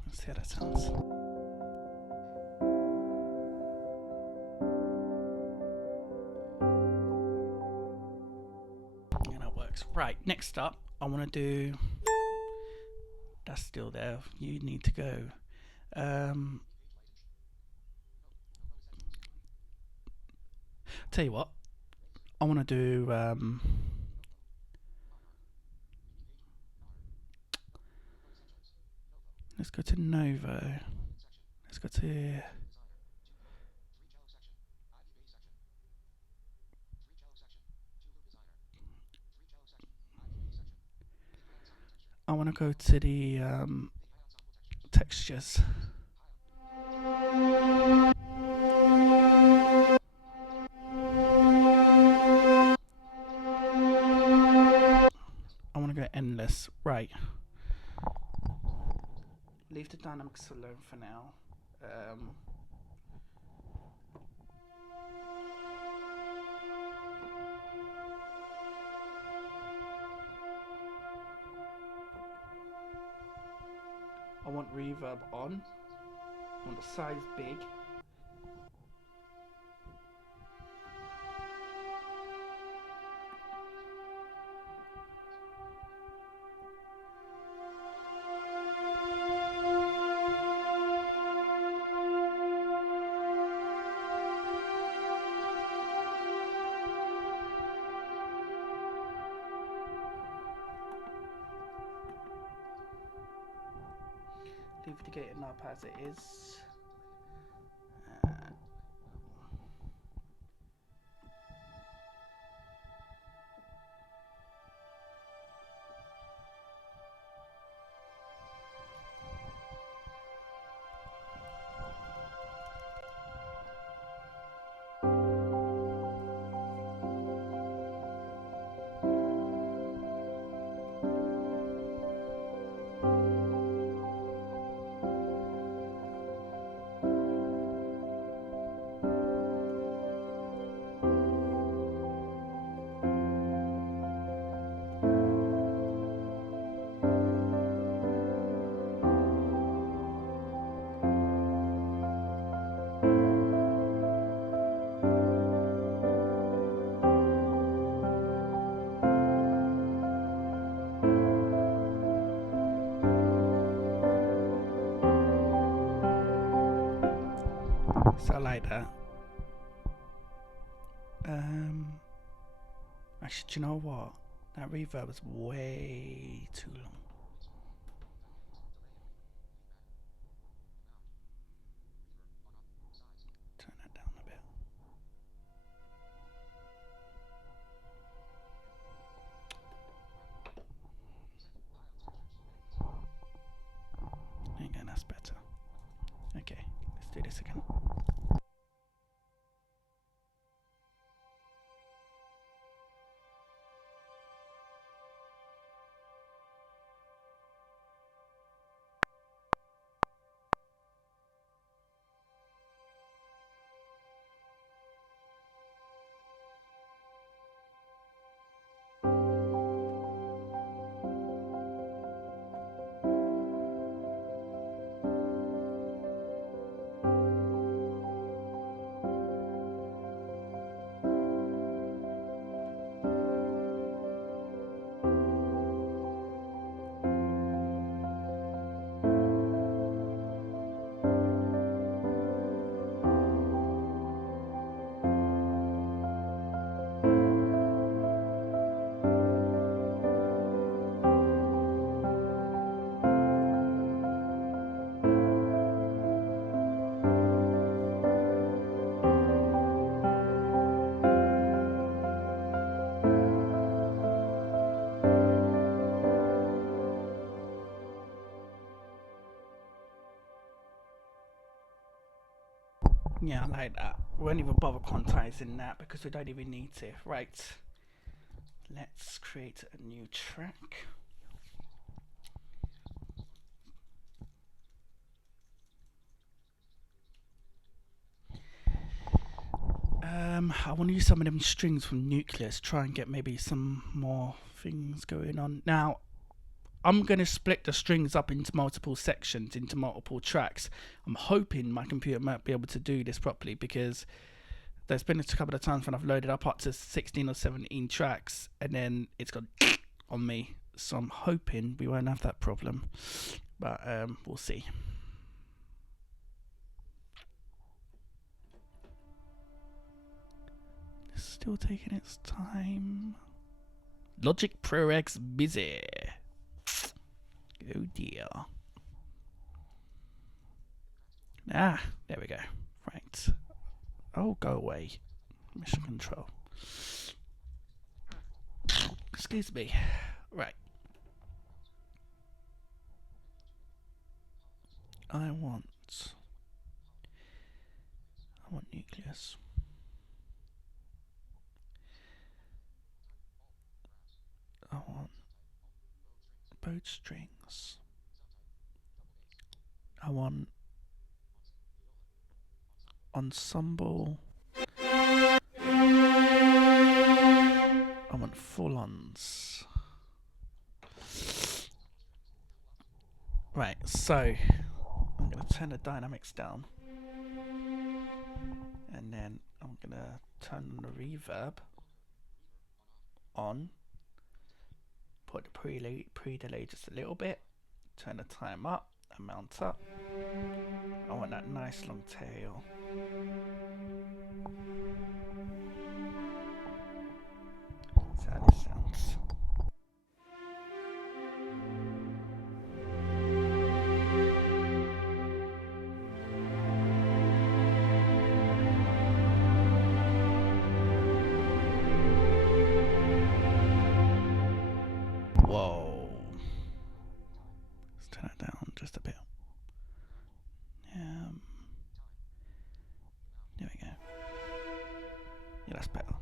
Let's see how that sounds. Right, next up, I want to do. That's still there. You need to go. Tell you what, I want to do. Let's go to Novo. Let's go to. I want to go to the textures. I want to go endless. Right. Leave the dynamics alone for now. I want reverb on. I want the size big. Leave the gating up as it is. So I like that. Actually, do you know what? That reverb was way too long. Turn that down a bit. There you go, that's better. Okay, let's do this again. Yeah, I like that. We won't even bother quantizing that because we don't even need to. Right. Let's create a new track. I want to use some of them strings from Nucleus, try and get maybe some more things going on. Now, I'm going to split the strings up into multiple sections, into multiple tracks. I'm hoping my computer might be able to do this properly because There's been a couple of times when I've loaded up to 16 or 17 tracks and then it's gone on me. So I'm hoping we won't have that problem, but we'll see. It's still taking its time. Logic Pro X busy. Oh dear. Ah, there we go. Right. Oh, go away. Mission control. Excuse me. Right. I want nucleus. I want bowed strings. I want ensemble. I want full-ons. Right, so I'm going to turn the dynamics down. And then I'm going to turn the reverb on. Put the pre-delay just a little bit. Turn the time up, amount up. I want that nice long tail. That's how this sounds. Whoa. Let's turn it down just a bit. There we go. Yeah, that's better.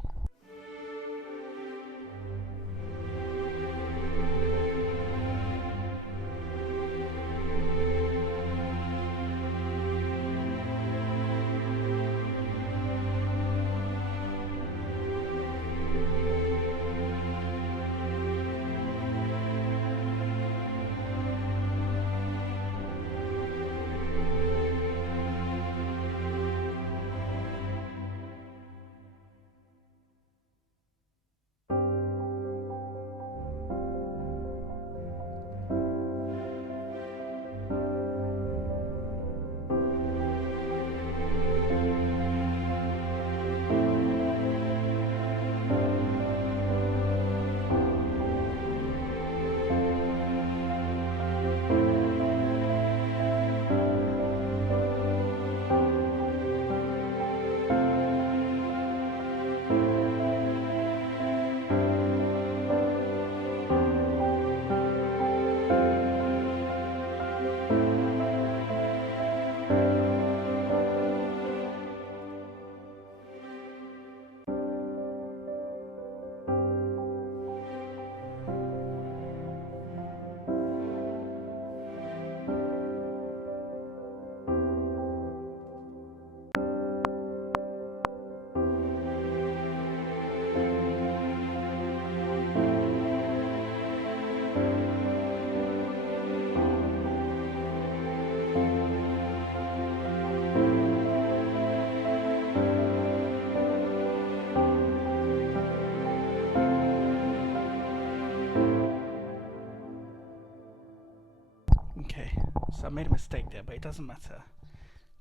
Okay, so I made a mistake there, but it doesn't matter.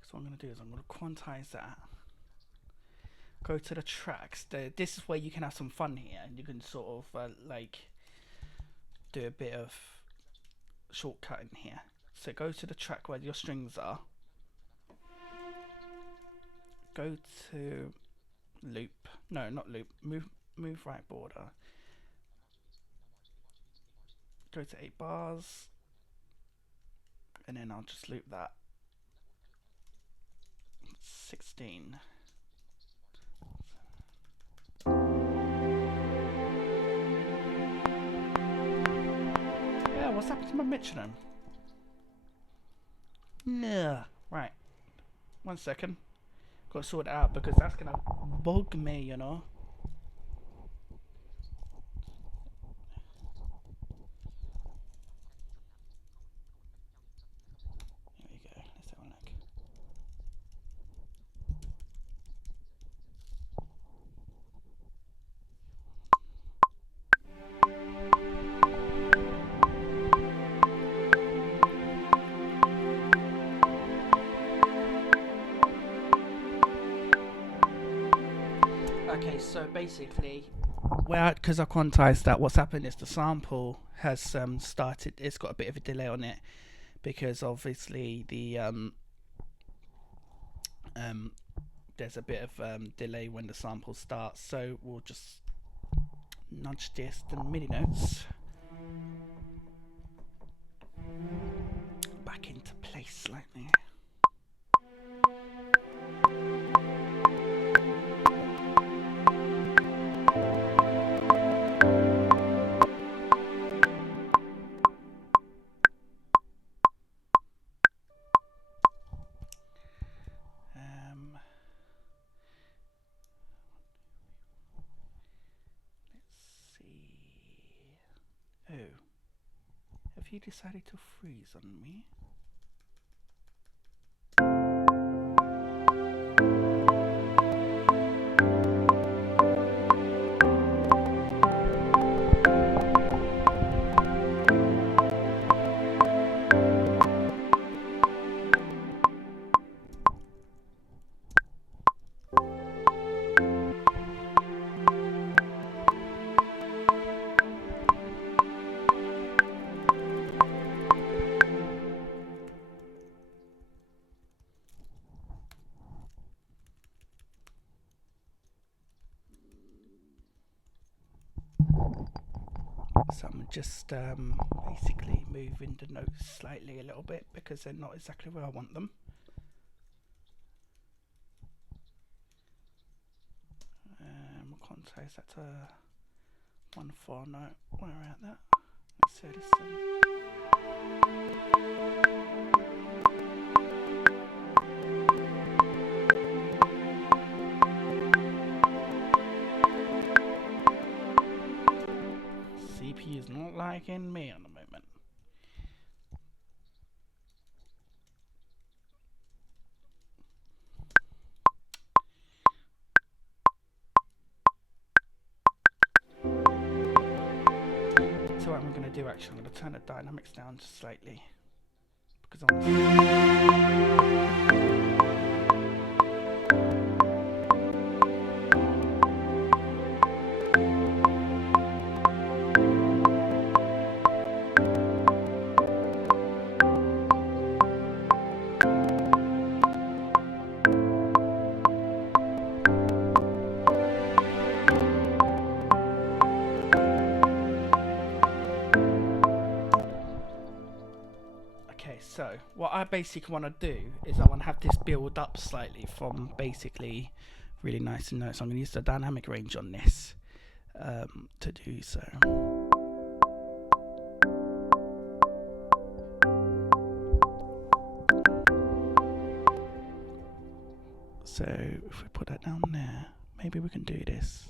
So what I'm going to do is I'm going to quantize that. Go to the tracks. This is where you can have some fun here, and you can sort of like do a bit of shortcutting here. So go to the track where your strings are. Go to loop. No, not loop. Move right border. Go to 8 bars. And then I'll just loop that. 16. Yeah, what's happened to my metronome? Yeah, right. 1 second. Got to sort it out because that's gonna bug me, you know. There we go. Let's have a look. Okay, so basically, well, because I quantized that, what's happened is the sample has started. It's got a bit of a delay on it because obviously um, there's a bit of delay when the sample starts. So we'll just nudge this the MIDI notes back into place slightly. Let's see. Oh, have you decided to freeze on me? So I'm just basically moving the notes slightly a little bit because they're not exactly where I want them. Quantize that to 1/4 note. Where at that? Let's see this. CPU is not liking me at the moment. So what I'm going to do actually, I'm going to turn the dynamics down just slightly because I want to. So what I basically want to do is I want to have this build up slightly from basically really nice and notes. So I'm going to use the dynamic range on this to do so. So if we put that down there, maybe we can do this.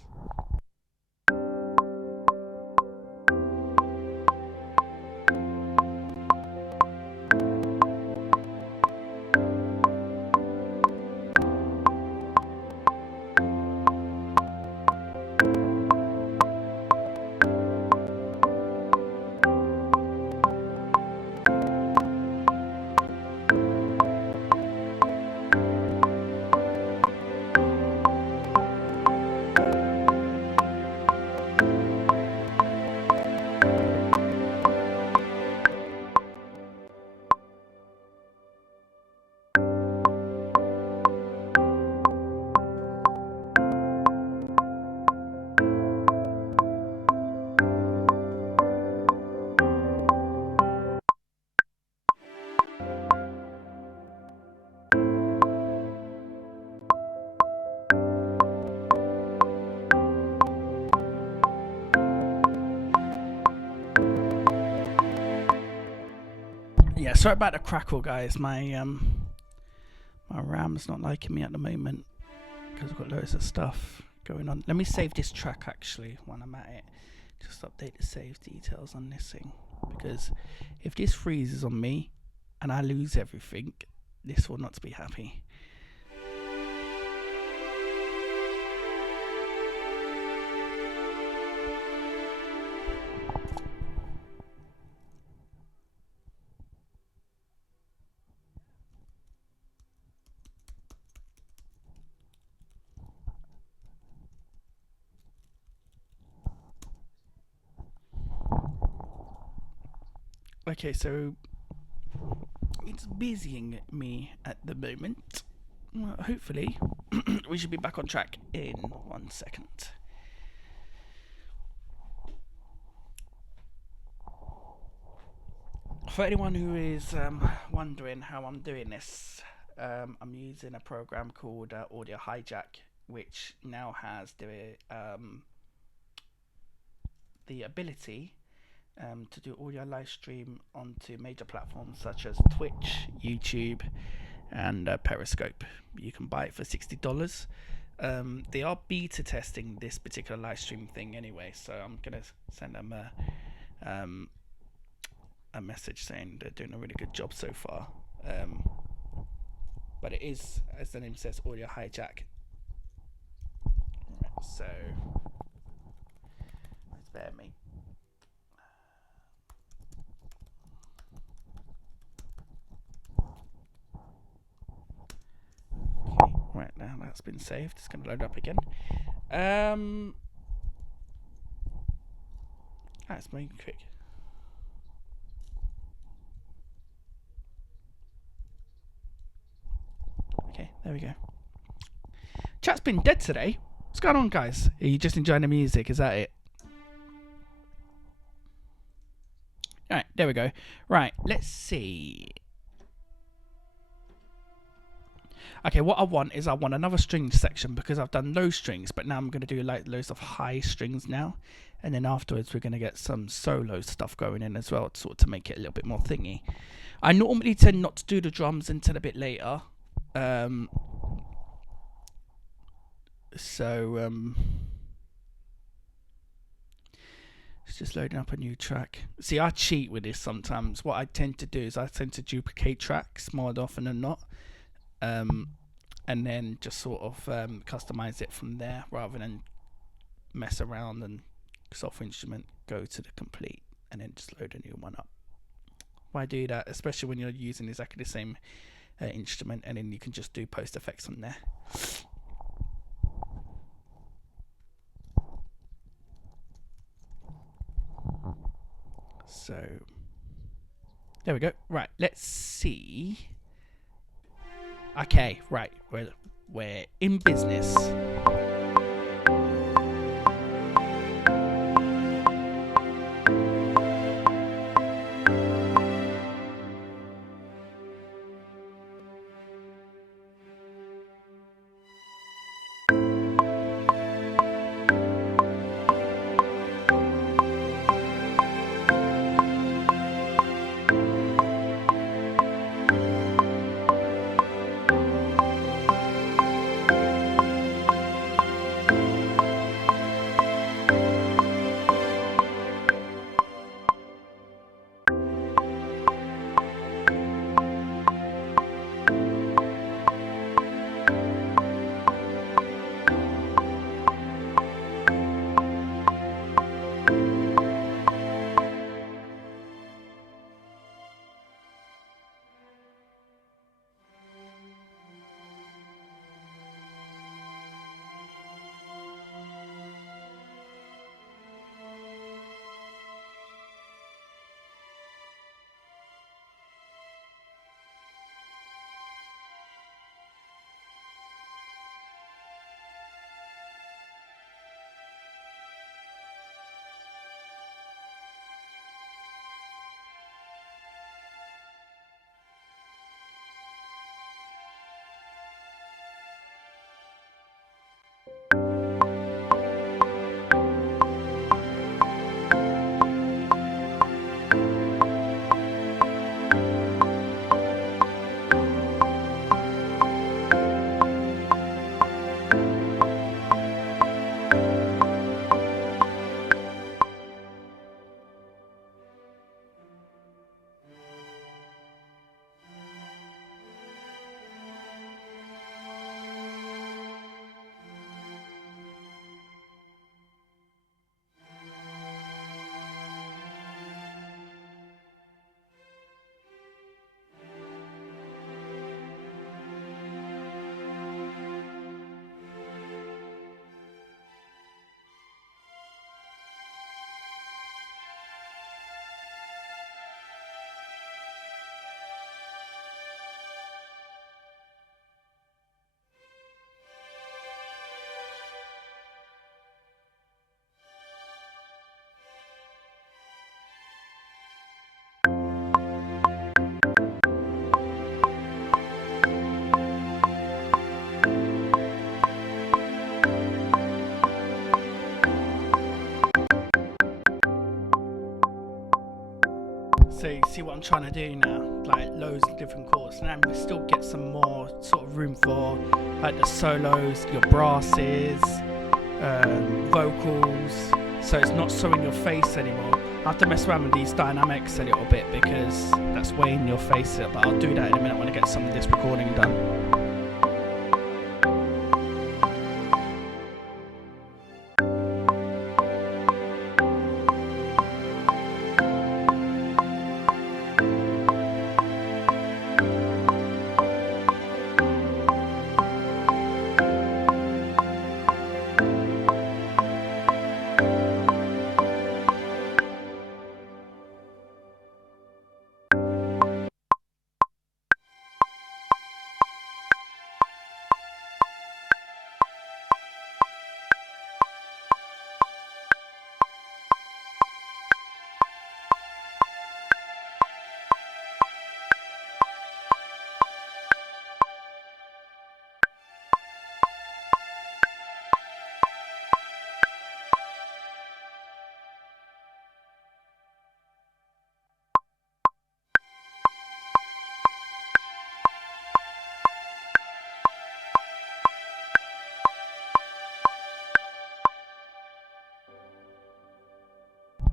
Yeah, sorry about the crackle, guys. My RAM's not liking me at the moment because I've got loads of stuff going on. Let me save this track actually when I'm at it. Just update the save details on this thing because if this freezes on me and I lose everything, this will not be happy. Okay, so it's busying me at the moment. Well, hopefully, we should be back on track in 1 second. For anyone who is wondering how I'm doing this, I'm using a program called Audio Hijack, which now has the ability to do audio live stream onto major platforms such as Twitch, YouTube, and Periscope. You can buy it for $60. They are beta testing this particular live stream thing anyway, so I'm gonna send them a message saying they're doing a really good job so far. But it is, as the name says, Audio Hijack. Right, so spare me. Okay, right now that's been saved. It's going to load up again. That's moving quick. Okay, there we go. Chat's been dead today. What's going on, guys? Are you just enjoying the music? Is that it? Alright, there we go. Right, let's see. Okay, what I want is another string section because I've done low strings, but now I'm going to do like loads of high strings now. And then afterwards we're going to get some solo stuff going in as well, sort of to make it a little bit more thingy. I normally tend not to do the drums until a bit later. It's just loading up a new track. See, I cheat with this sometimes. What I tend to do is I tend to duplicate tracks more often than not. And then just sort of customize it from there rather than mess around and software instrument, go to the complete, and then just load a new one up. Why do that? Especially when you're using exactly the same instrument, and then you can just do post effects on there. So there we go. Right, let's see. Okay, right, we're in business. So you see what I'm trying to do now? Like loads of different chords. And then we still get some more sort of room for like the solos, your brasses, vocals. So it's not so in your face anymore. I have to mess around with these dynamics a little bit because that's way in your face. But I'll do that in a minute when I get some of this recording done.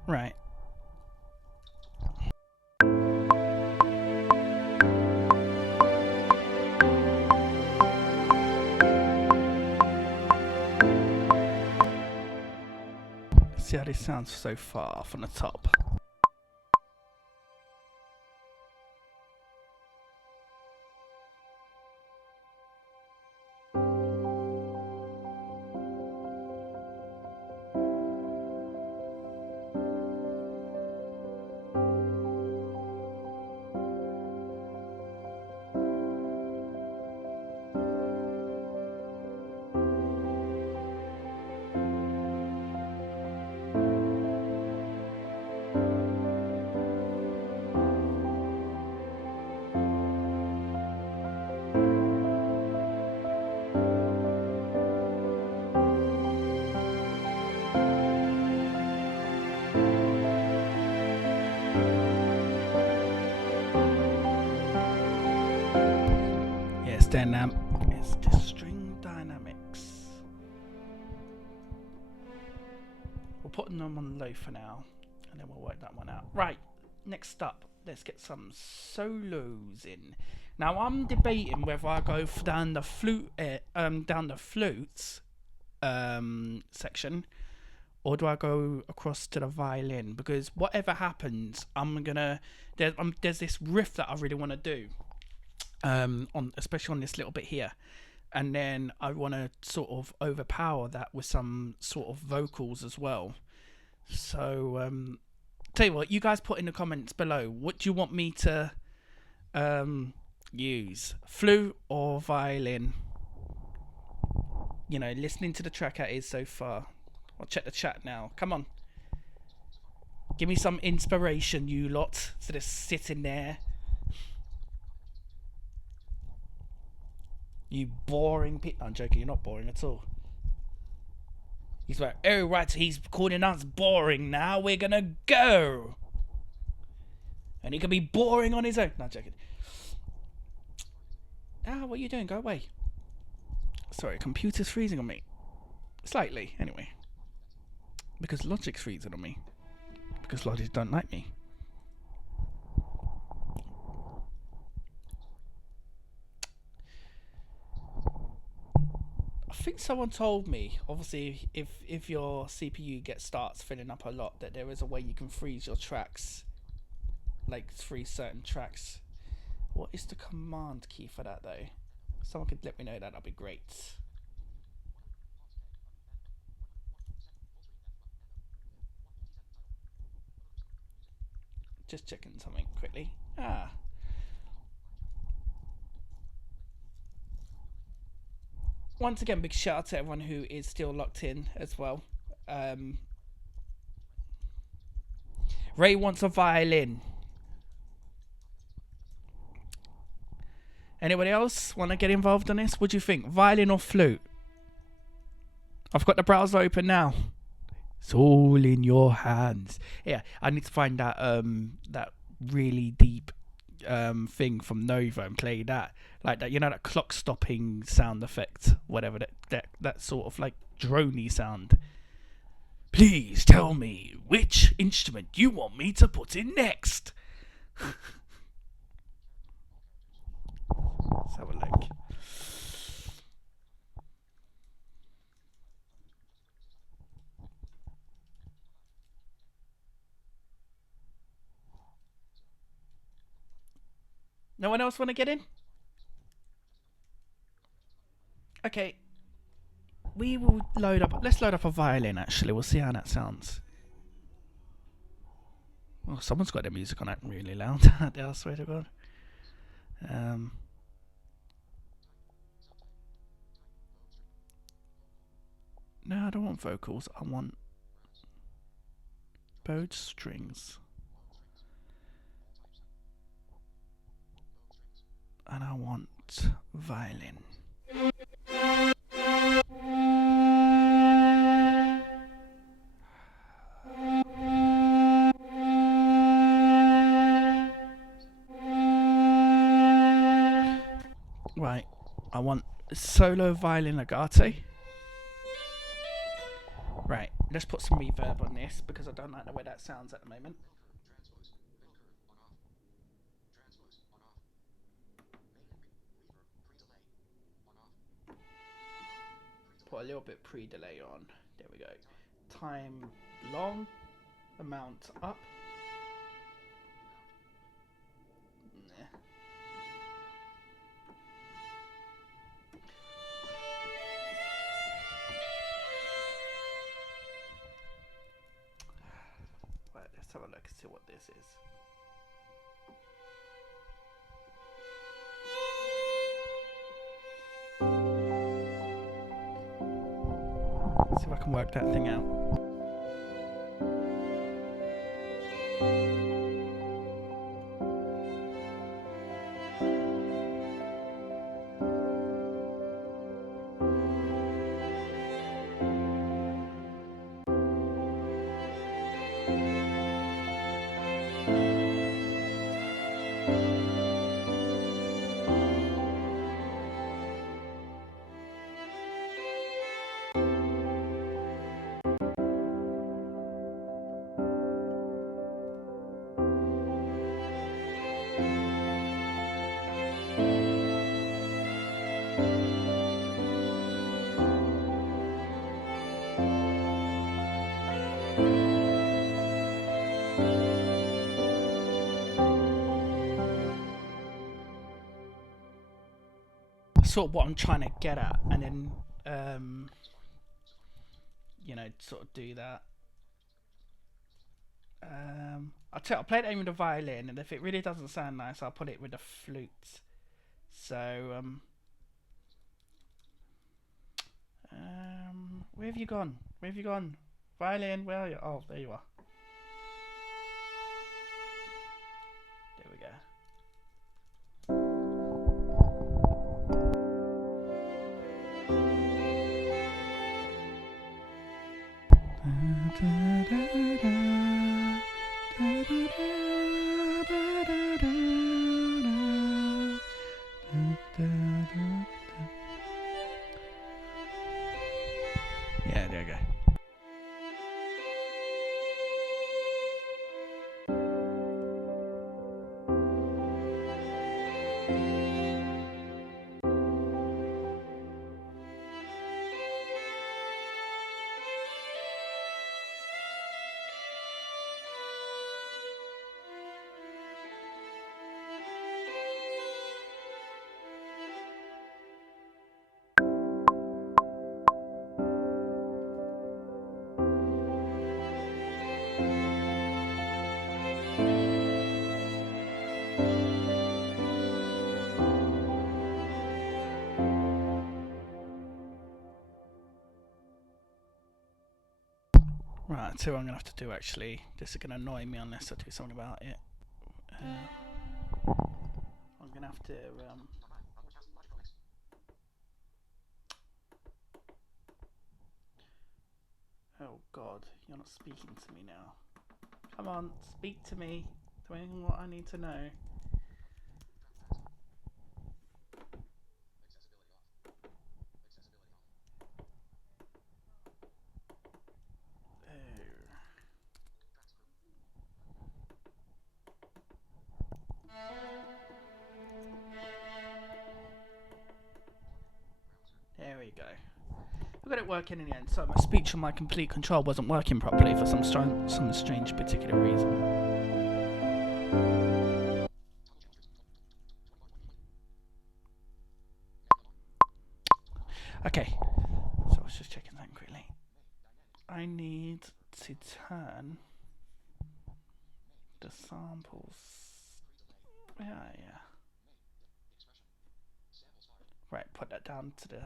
Right. See how this sounds so far from the top. It's the string dynamics. We're putting them on low for now, and then we'll work that one out. Right, next up, let's get some solos in. Now I'm debating whether I go down the flutes section, or do I go across to the violin? Because whatever happens, there's this riff that I really want to do. Especially on this little bit here, and then I want to sort of overpower that with some sort of vocals as well. So tell you what, you guys put in the comments below, what do you want me to use, flute or violin? You know, listening to the track how it is so far. I'll check the chat now. Come on, give me some inspiration, you lot, instead of sitting there. You boring people. I'm joking, you're not boring at all. He's like, oh right, he's calling us boring now, we're gonna go. And he can be boring on his own. No, I'm joking. Ah, what are you doing? Go away. Sorry, computer's freezing on me. Slightly, anyway. Because Logic's freezing on me. Because Logic don't like me. I think someone told me, obviously, if your CPU starts filling up a lot, that there is a way you can freeze your tracks, like freeze certain tracks. What is the command key for that though? Someone could let me know that'd be great. Just checking something quickly. Once again, big shout out to everyone who is still locked in as well. Ray wants a violin. Anybody else want to get involved on this? What do you think? Violin or flute? I've got the browser open now. It's all in your hands. Yeah, I need to find that that really deep thing from Nova and play that, like that, you know, that clock stopping sound effect, whatever that sort of like droney sound. Please tell me which instrument you want me to put in next. Let's have a look. No one else want to get in? Okay, we will load up. Let's load up a violin. Actually, we'll see how that sounds. Oh, someone's got their music on that really loud. I swear to God. No, I don't want vocals. I want bowed strings, and I want violin. Right, I want solo violin legato. Right, let's put some reverb on this because I don't like the way that sounds at the moment. Put a little bit pre-delay on. There we go. Time long, amount up. Nah. Right, let's have a look and see what this is. See if I can work that thing out. Sort of what I'm trying to get at, and then you know, sort of do that. I'll play it with the violin, and if it really doesn't sound nice, I'll put it with the flute. So where have you gone? Where have you gone? Violin, where are you? Oh, there you are. There we go. Yeah, there we go. Right, so I'm gonna have to do actually. This is gonna annoy me unless I do something about it. I'm gonna have to. Oh God, you're not speaking to me now. Come on, speak to me. Doing what I need to know. There we go. We got it working in the end. So my speech on my complete control wasn't working properly for some strange particular reason. Okay, so I was just checking that quickly. I need to turn the samples. Yeah. Right, put that down to the.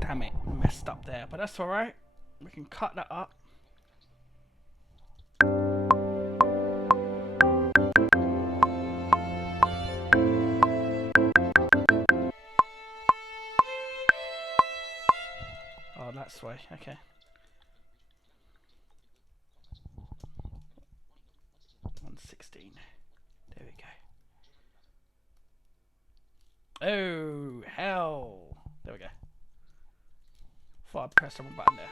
Damn it, messed up there, but that's alright. We can cut that up. Oh, that's why. Okay. 116. There we go. Oh, hell. There we go. Thought I pressed the wrong button there.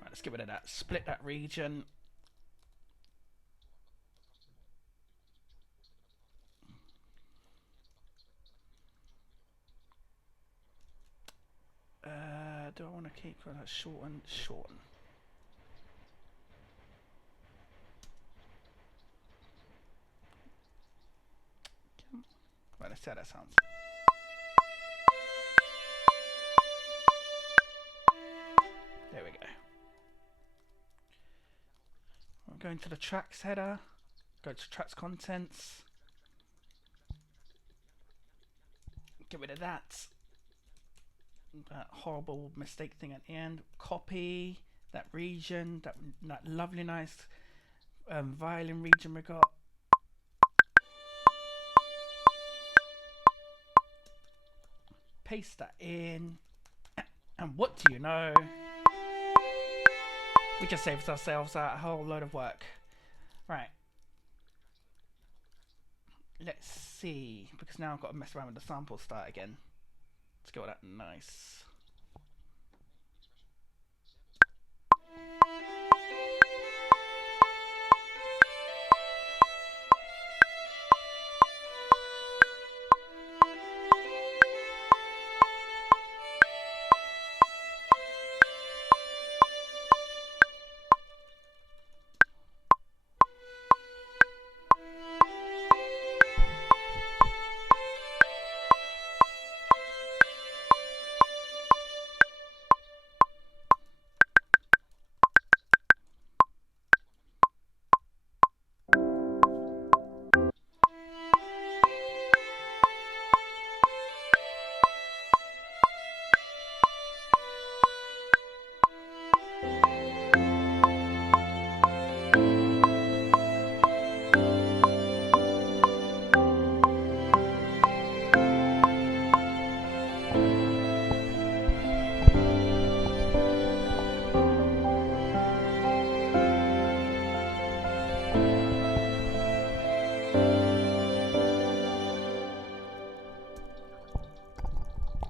Right, let's get rid of that. Split that region. Do I want to keep that shorten? Shorten. Right, let's see how that sounds. There we go. We're going to the tracks header. Go to tracks contents. Get rid of that. That horrible mistake thing at the end. Copy that region. That lovely nice violin region we got. Paste that in. And what do you know? We just saved ourselves a whole load of work. Right. Let's see. Because now I've got to mess around with the sample start again. Let's go with that nice.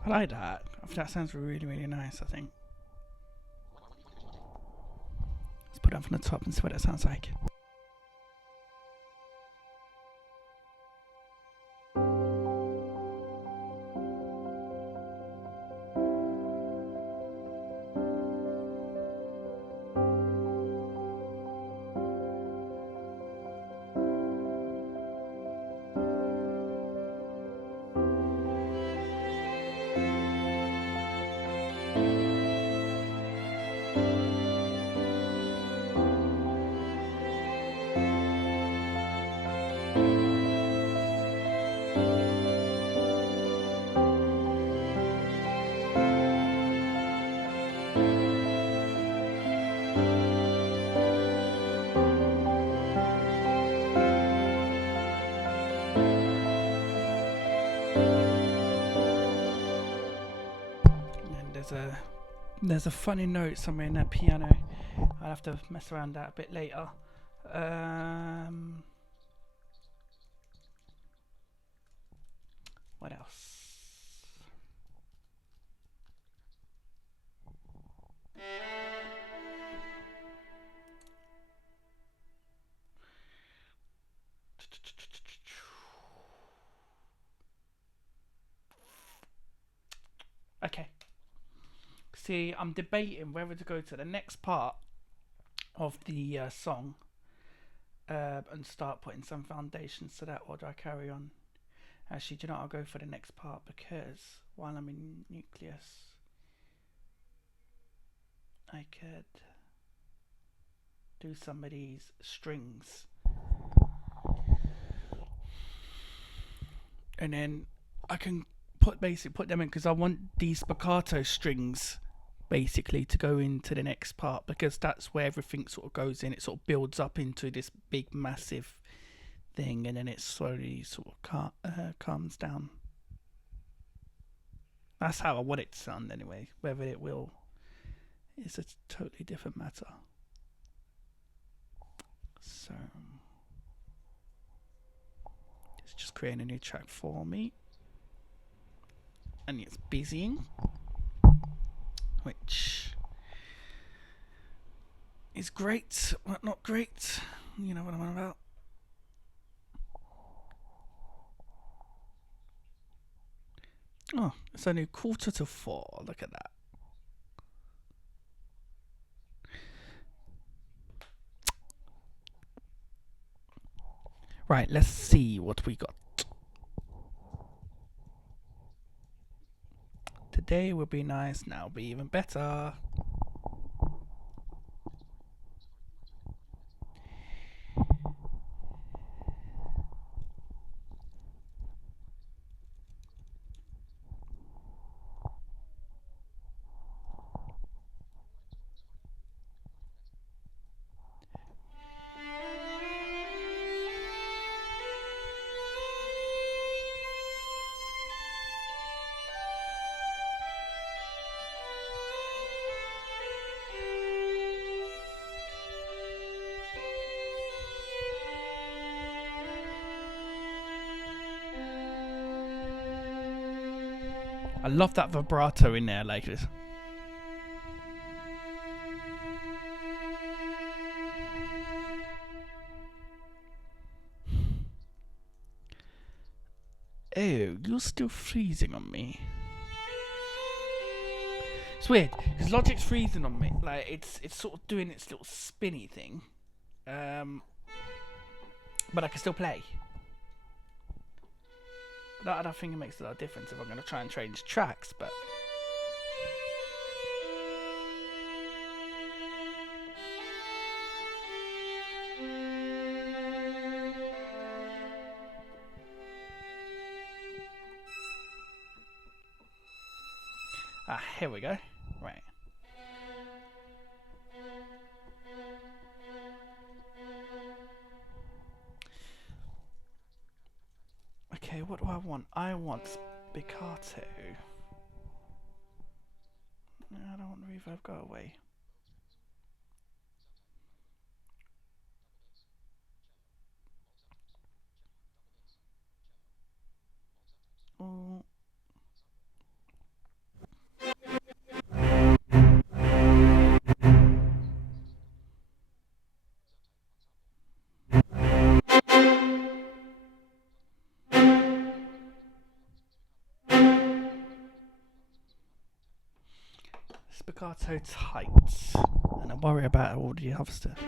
I like that. That sounds really, really nice, I think. down from the top and see what it sounds like. There's a funny note somewhere in that piano. I'll have to mess around that a bit later. What else? Okay. See, I'm debating whether to go to the next part of the song and start putting some foundations to that, or do I carry on? Actually, do you know what? I'll go for the next part because while I'm in nucleus, I could do some of these strings. And then I can put them in because I want these spiccato strings basically to go into the next part, because that's where everything sort of goes in. It sort of builds up into this big massive thing, and then it slowly sort of calms down. That's how I want it to sound anyway. Whether it will is a totally different matter. So it's just creating a new track for me, and it's busying, which is great, but not great. You know what I'm on about. Oh, it's only 3:45. Look at that. Right, let's see what we got. Today will be nice, now will be even better. I love that vibrato in there, like this. Oh, you're still freezing on me. It's weird because Logic's freezing on me. Like it's sort of doing its little spinny thing, but I can still play. But I don't think it makes a lot of difference if I'm going to try and change tracks. But here we go. Right. Okay, what do I want? I want spiccato. No, I don't want reverb. Go away. Oh. spiccato tight, and I worry about all the other stuff.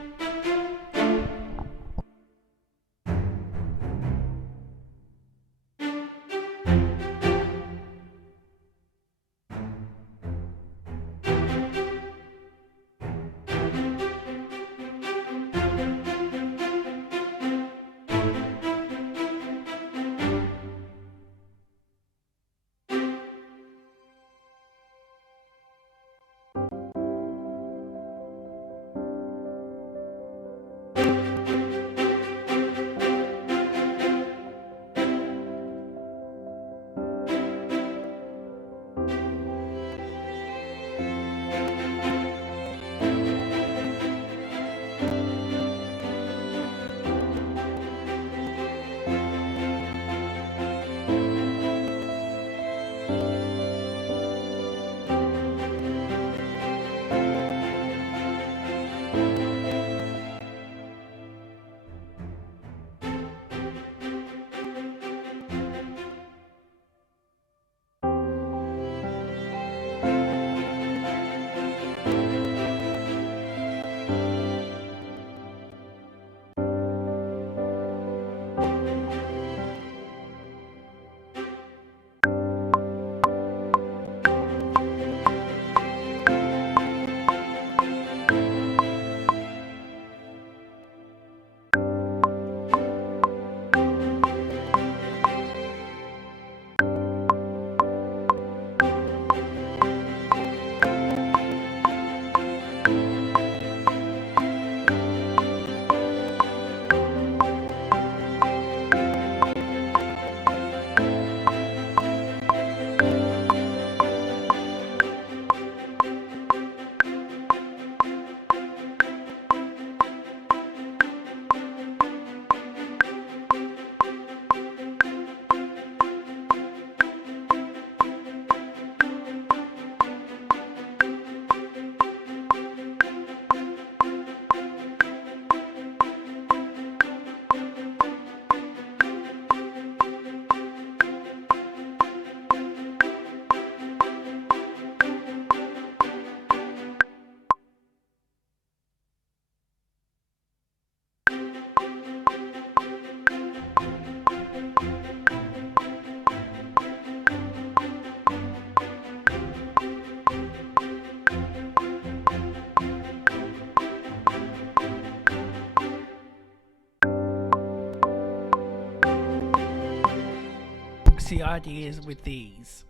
See, ideas with these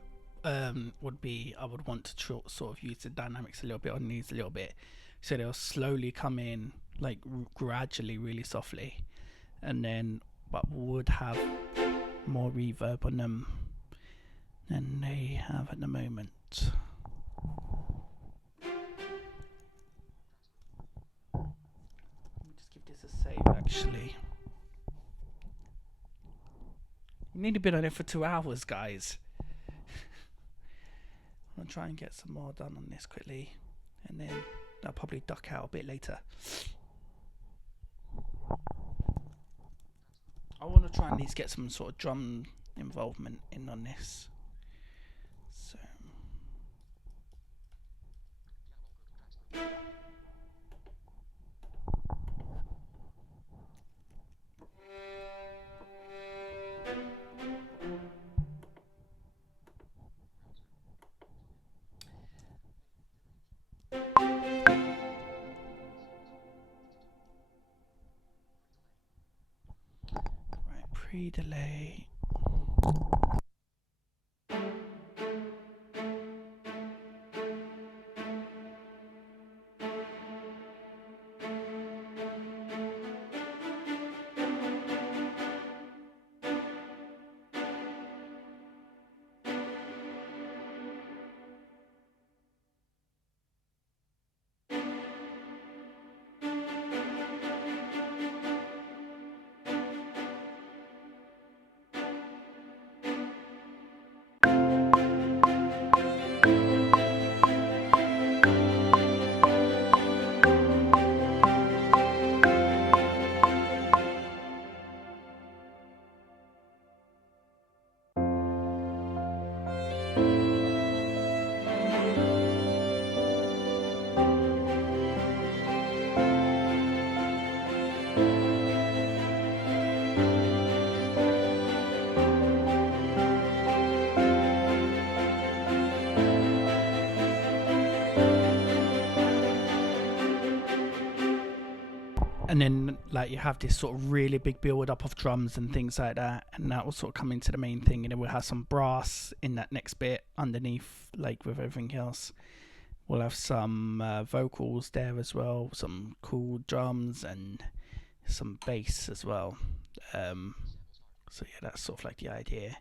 would be I would want to sort of use the dynamics a little bit on these a little bit, so they'll slowly come in like gradually, really softly, and then but would have more reverb on them than they have at the moment. Let me just give this a save actually. You need to be on it for 2 hours, guys. I'm gonna try and get some more done on this quickly, and then I'll probably duck out a bit later. I want to try and at least get some sort of drum involvement in on this. So. Right, pre-delay. and then like you have this sort of really big build up of drums and things like that, and that will sort of come into the main thing, and then we'll have some brass in that next bit underneath, like with everything else. We'll have some vocals there as well, some cool drums and some bass as well. So yeah, that's sort of like the idea,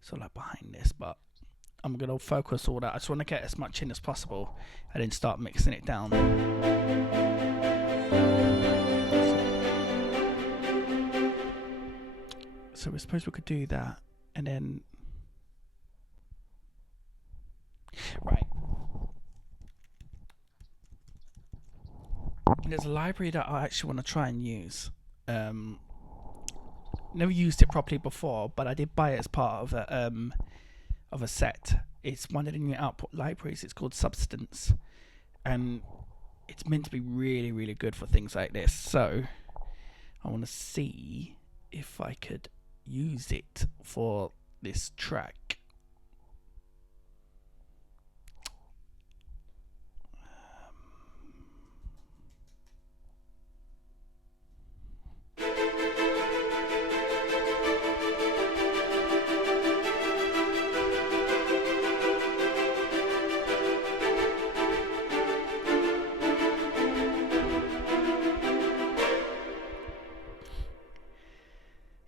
sort of like behind this. But I'm gonna focus all that. I just want to get as much in as possible, and then start mixing it down. So we suppose we could do that, and then right. There's a library that I actually want to try and use. Never used it properly before, but I did buy it as part of a set. It's one of the new output libraries. It's called Substance, and it's meant to be really, really good for things like this. So I want to see if I could use it for this track.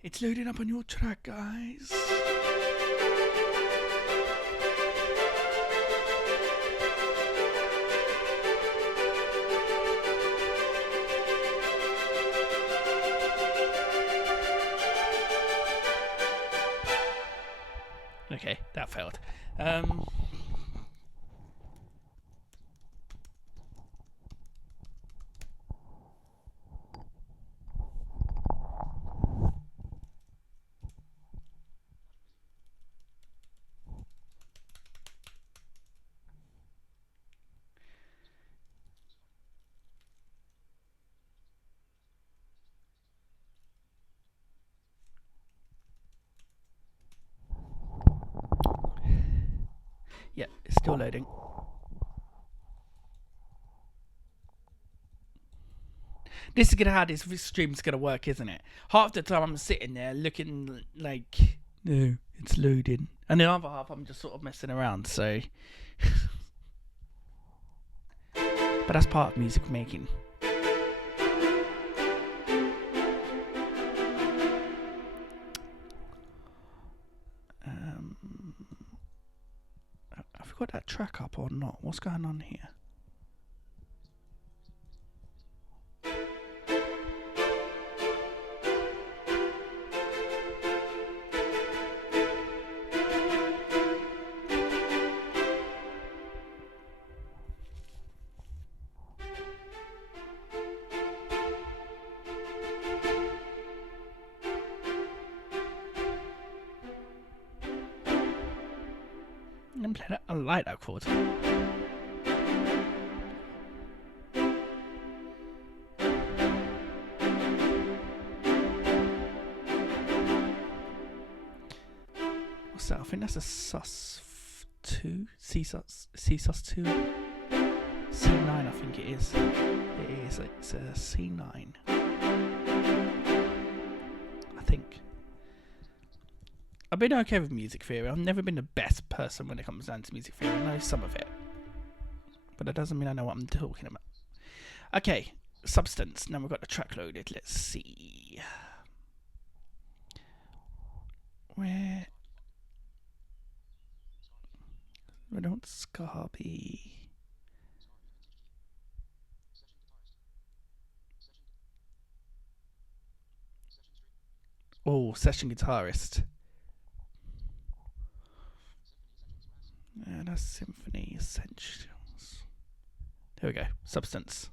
It's loading up on your track, guys. Okay, that failed. Yeah, it's still loading. This is gonna how this stream's gonna work, isn't it? Half the time I'm sitting there looking like, no, it's loading, and the other half I'm just sort of messing around. So, but that's part of music making. Have we got that track up or not? What's going on here? Let me play that. I like that chord. What's that? I think that's a sus2, C sus2, C9. I think it is. It is. It's a C9. I think. I've been okay with music theory. I've never been the best person when it comes down to music theory. I know some of it, but that doesn't mean I know what I'm talking about. Okay, Substance. Now we've got the track loaded. Let's see. Where don't Scarby. Oh, session guitarist. Yeah, that's Symphony Essentials. There we go. Substance.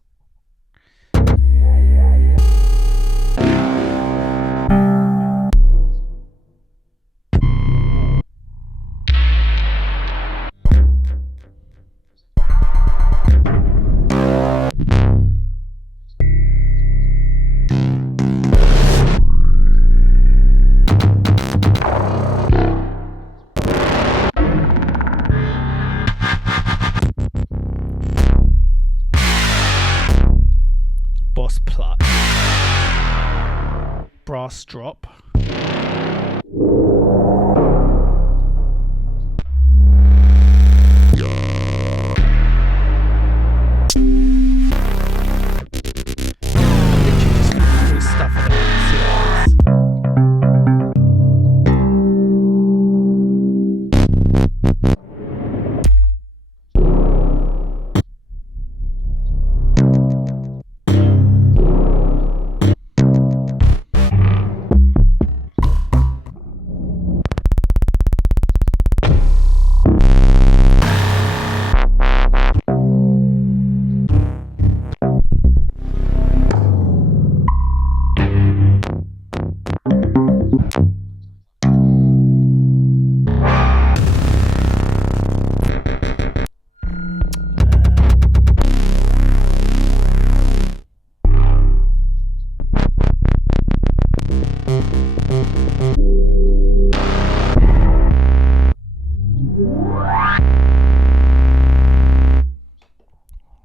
Boss plot. bass drop.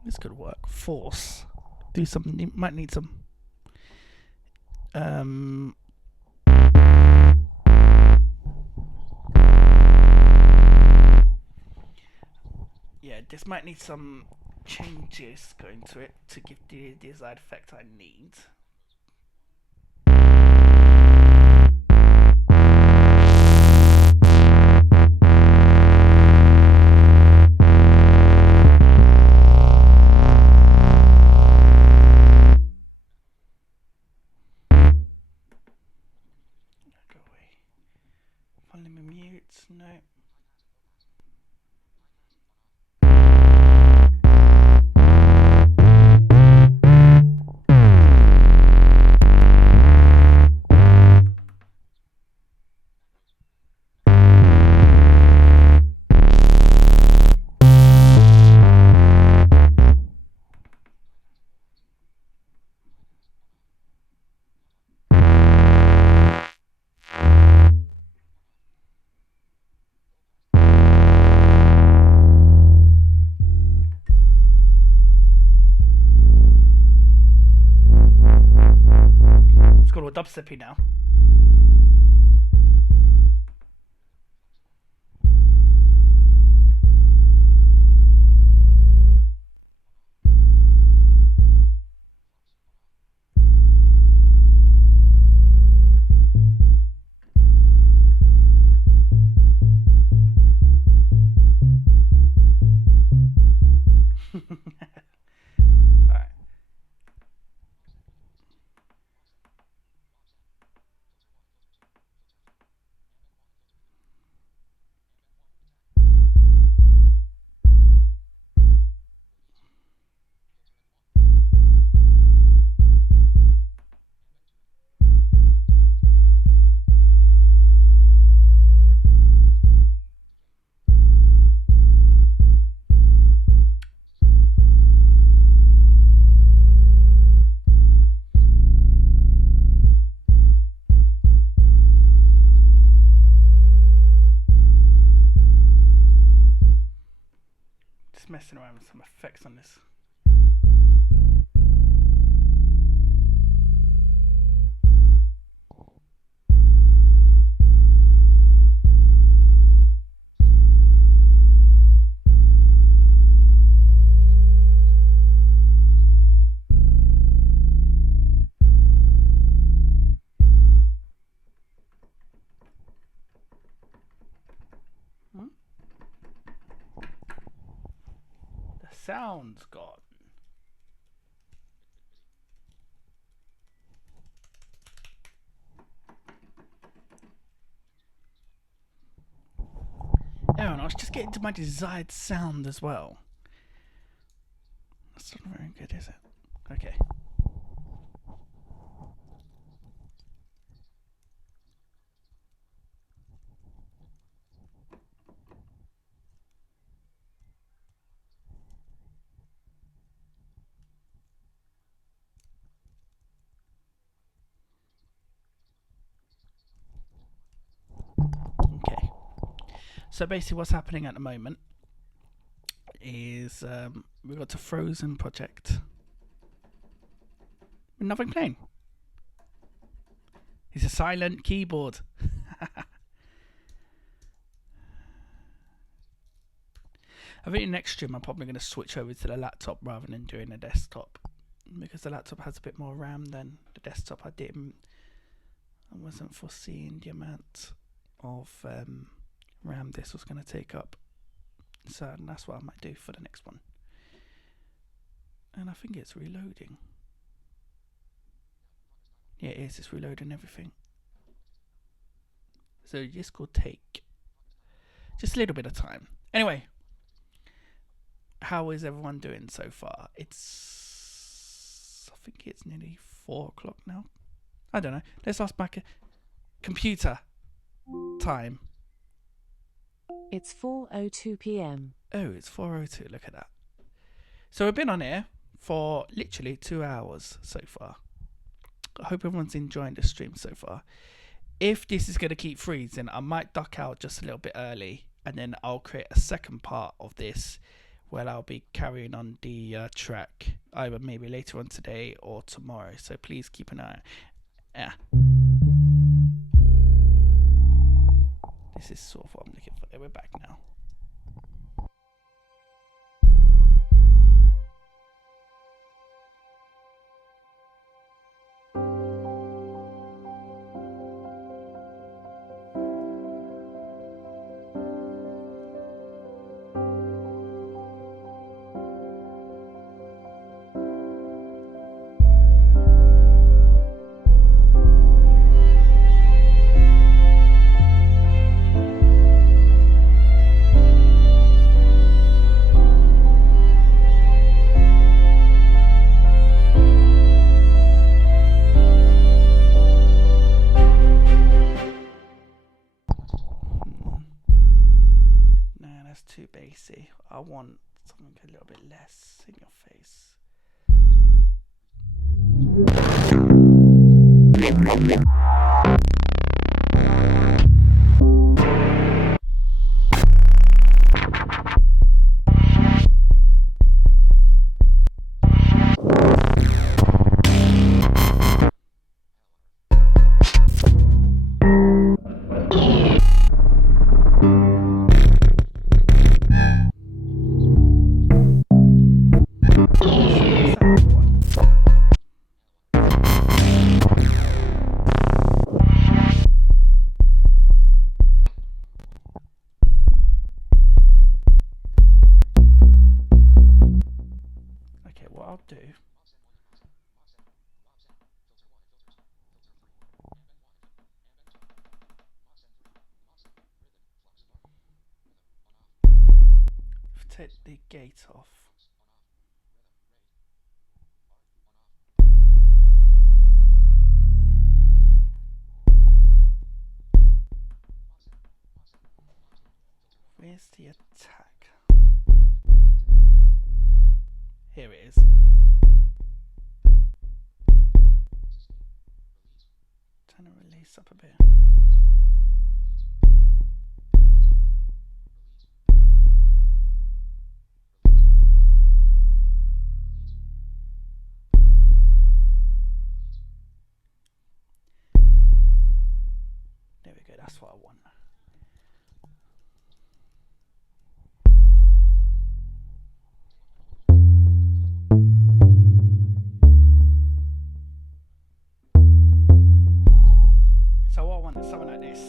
This could work. Force. Do something. You might need some. Yeah, this might need some changes going to it to give the desired effect I need. Go away. Volume mute. No. It's got all dubsteppy now. Alright. Just messing around with some effects on this. Sound's gone. Oh, and I was just getting to my desired sound as well. That's not very good, is it? Okay. Okay. So basically what's happening at the moment is we've got a frozen project with nothing playing. It's a silent keyboard. I think next stream I'm probably going to switch over to the laptop rather than doing a desktop, because the laptop has a bit more RAM than the desktop. I wasn't foreseeing the amount of RAM this was going to take up, so that's what I might do for the next one. And I think it's reloading. Yeah, it is. It's reloading everything. So this could take just a little bit of time. Anyway, how is everyone doing so far? I think it's nearly 4 o'clock now. I don't know. Let's ask my computer time. It's 4:02 p.m. Oh, it's 4:02. Look at that. So we've been on here for literally 2 hours so far. I hope everyone's enjoying the stream so far. If this is going to keep freezing, I might duck out just a little bit early, and then I'll create a second part of this where I'll be carrying on the track either maybe later on today or tomorrow. So please keep an eye out. Yeah. This is sort of what I'm looking for. We're back now. That's too bassy. I want something a little bit less in your face. Take the gate off. Where's the attack? Here it is. Turn the release up a bit. There we go, that's what I want. So what I want is something like this.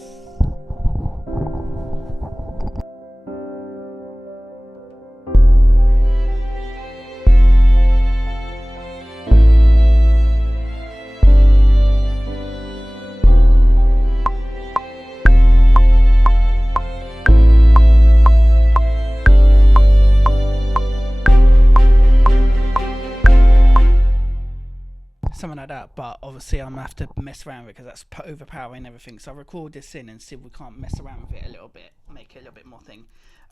Something like that, but obviously I'm gonna have to mess around with it because that's overpowering everything. So I'll record this in and see if we can't mess around with it a little bit, make it a little bit more thing.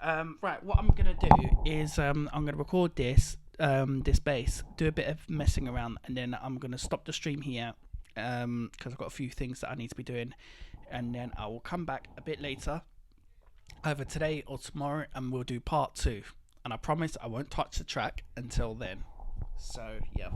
Right, what I'm gonna do is I'm gonna record this bass, do a bit of messing around, and then I'm gonna stop the stream here because I've got a few things that I need to be doing, and then I will come back a bit later, either today or tomorrow, and we'll do part 2. And I promise I won't touch the track until then. So yeah.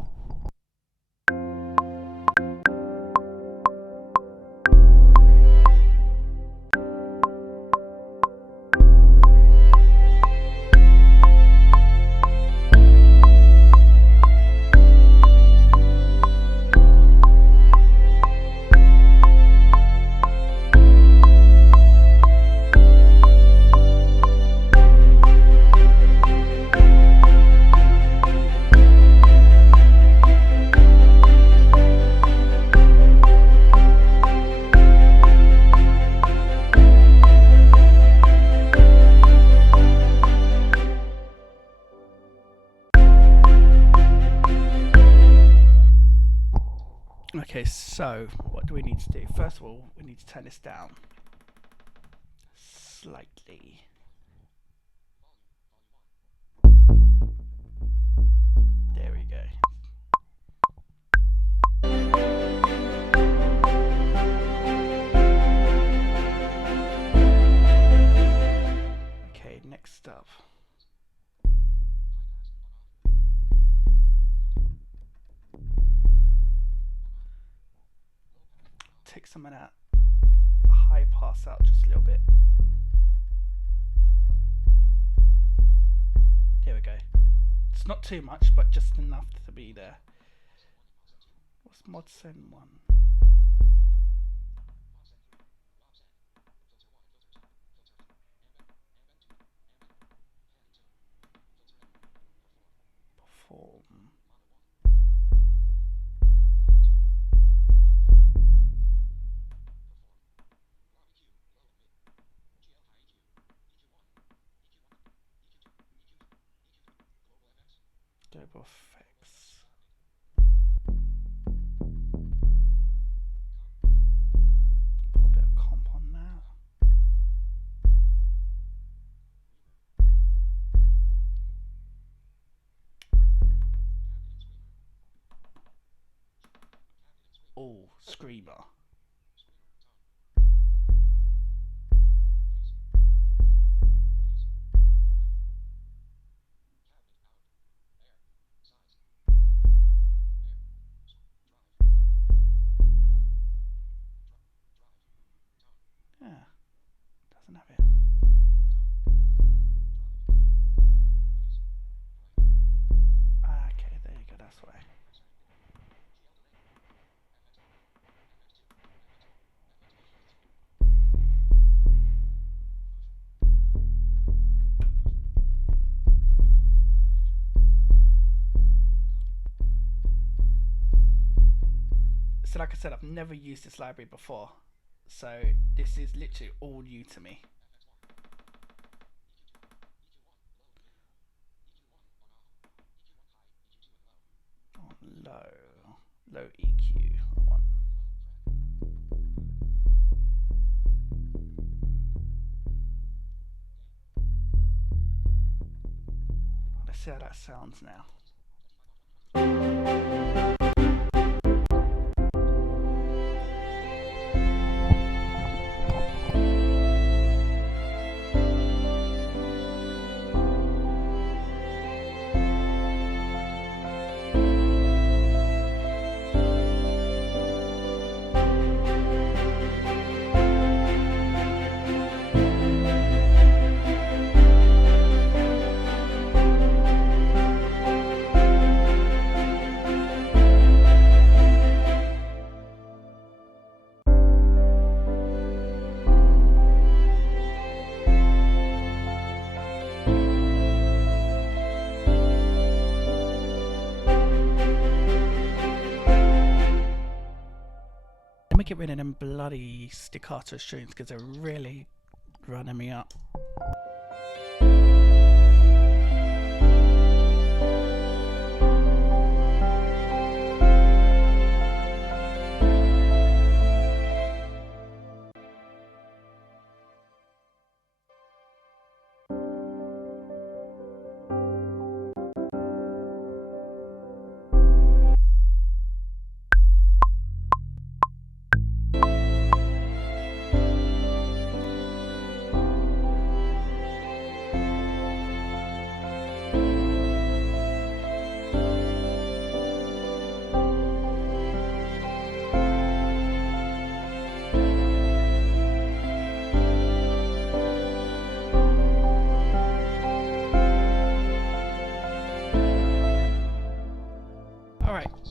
Okay, so what do we need to do? First of all, we need to turn this down slightly. There we go. Okay, next up. Take some of that high pass out just a little bit. There we go. It's not too much, but just enough to be there. What's mod send 1? Perform. Global effects. Put a bit of comp on that. Oh, screamer. Yeah, doesn't have it. Okay, there you go, that's why. So like I said, I've never used this library before. So this is literally all new to me. On low EQ one. Let's see how that sounds now. Let me get rid of them bloody staccato strings because they're really running me up.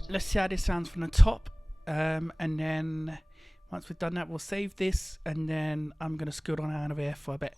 Let's see how this sounds from the top, and then once we've done that, we'll save this, and then I'm going to scoot on out of here for a bit.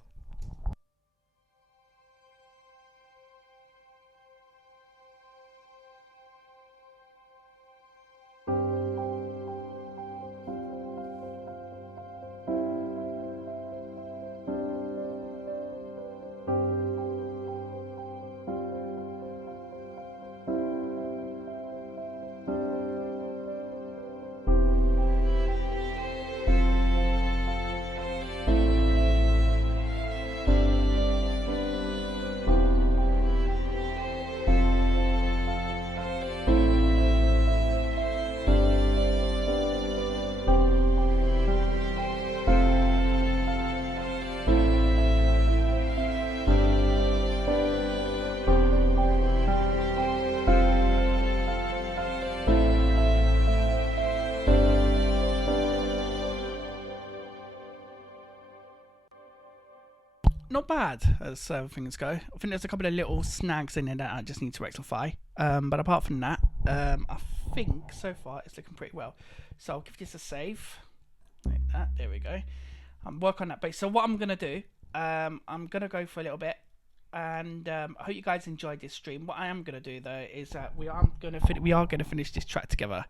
not bad as things go. I think there's a couple of little snags in there that I just need to rectify. But apart from that, I think so far it's looking pretty well. So I'll give this a save like that. There we go. I'm working on that base. So what I'm gonna do, I'm gonna go for a little bit, and I hope you guys enjoyed this stream. What I am gonna do though is that we are gonna finish this track together,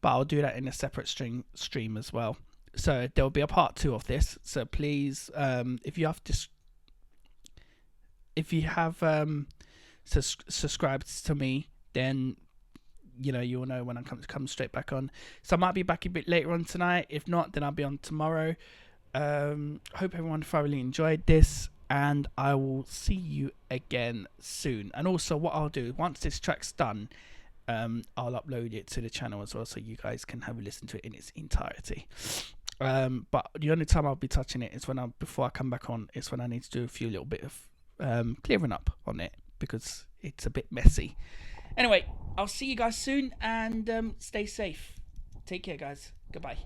but I'll do that in a separate stream as well. So there will be a part 2 of this. So please, if you have subscribed to me, then you'll know when I come straight back on. So I might be back a bit later on tonight. If not, then I'll be on tomorrow. Hope everyone thoroughly enjoyed this, and I will see you again soon. And also, what I'll do once this track's done, I'll upload it to the channel as well, so you guys can have a listen to it in its entirety. But the only time I'll be touching it is before I come back on. Is when I need to do a few little bit of clearing up on it, because it's a bit messy. Anyway, I'll see you guys soon, and stay safe. Take care, guys. Goodbye.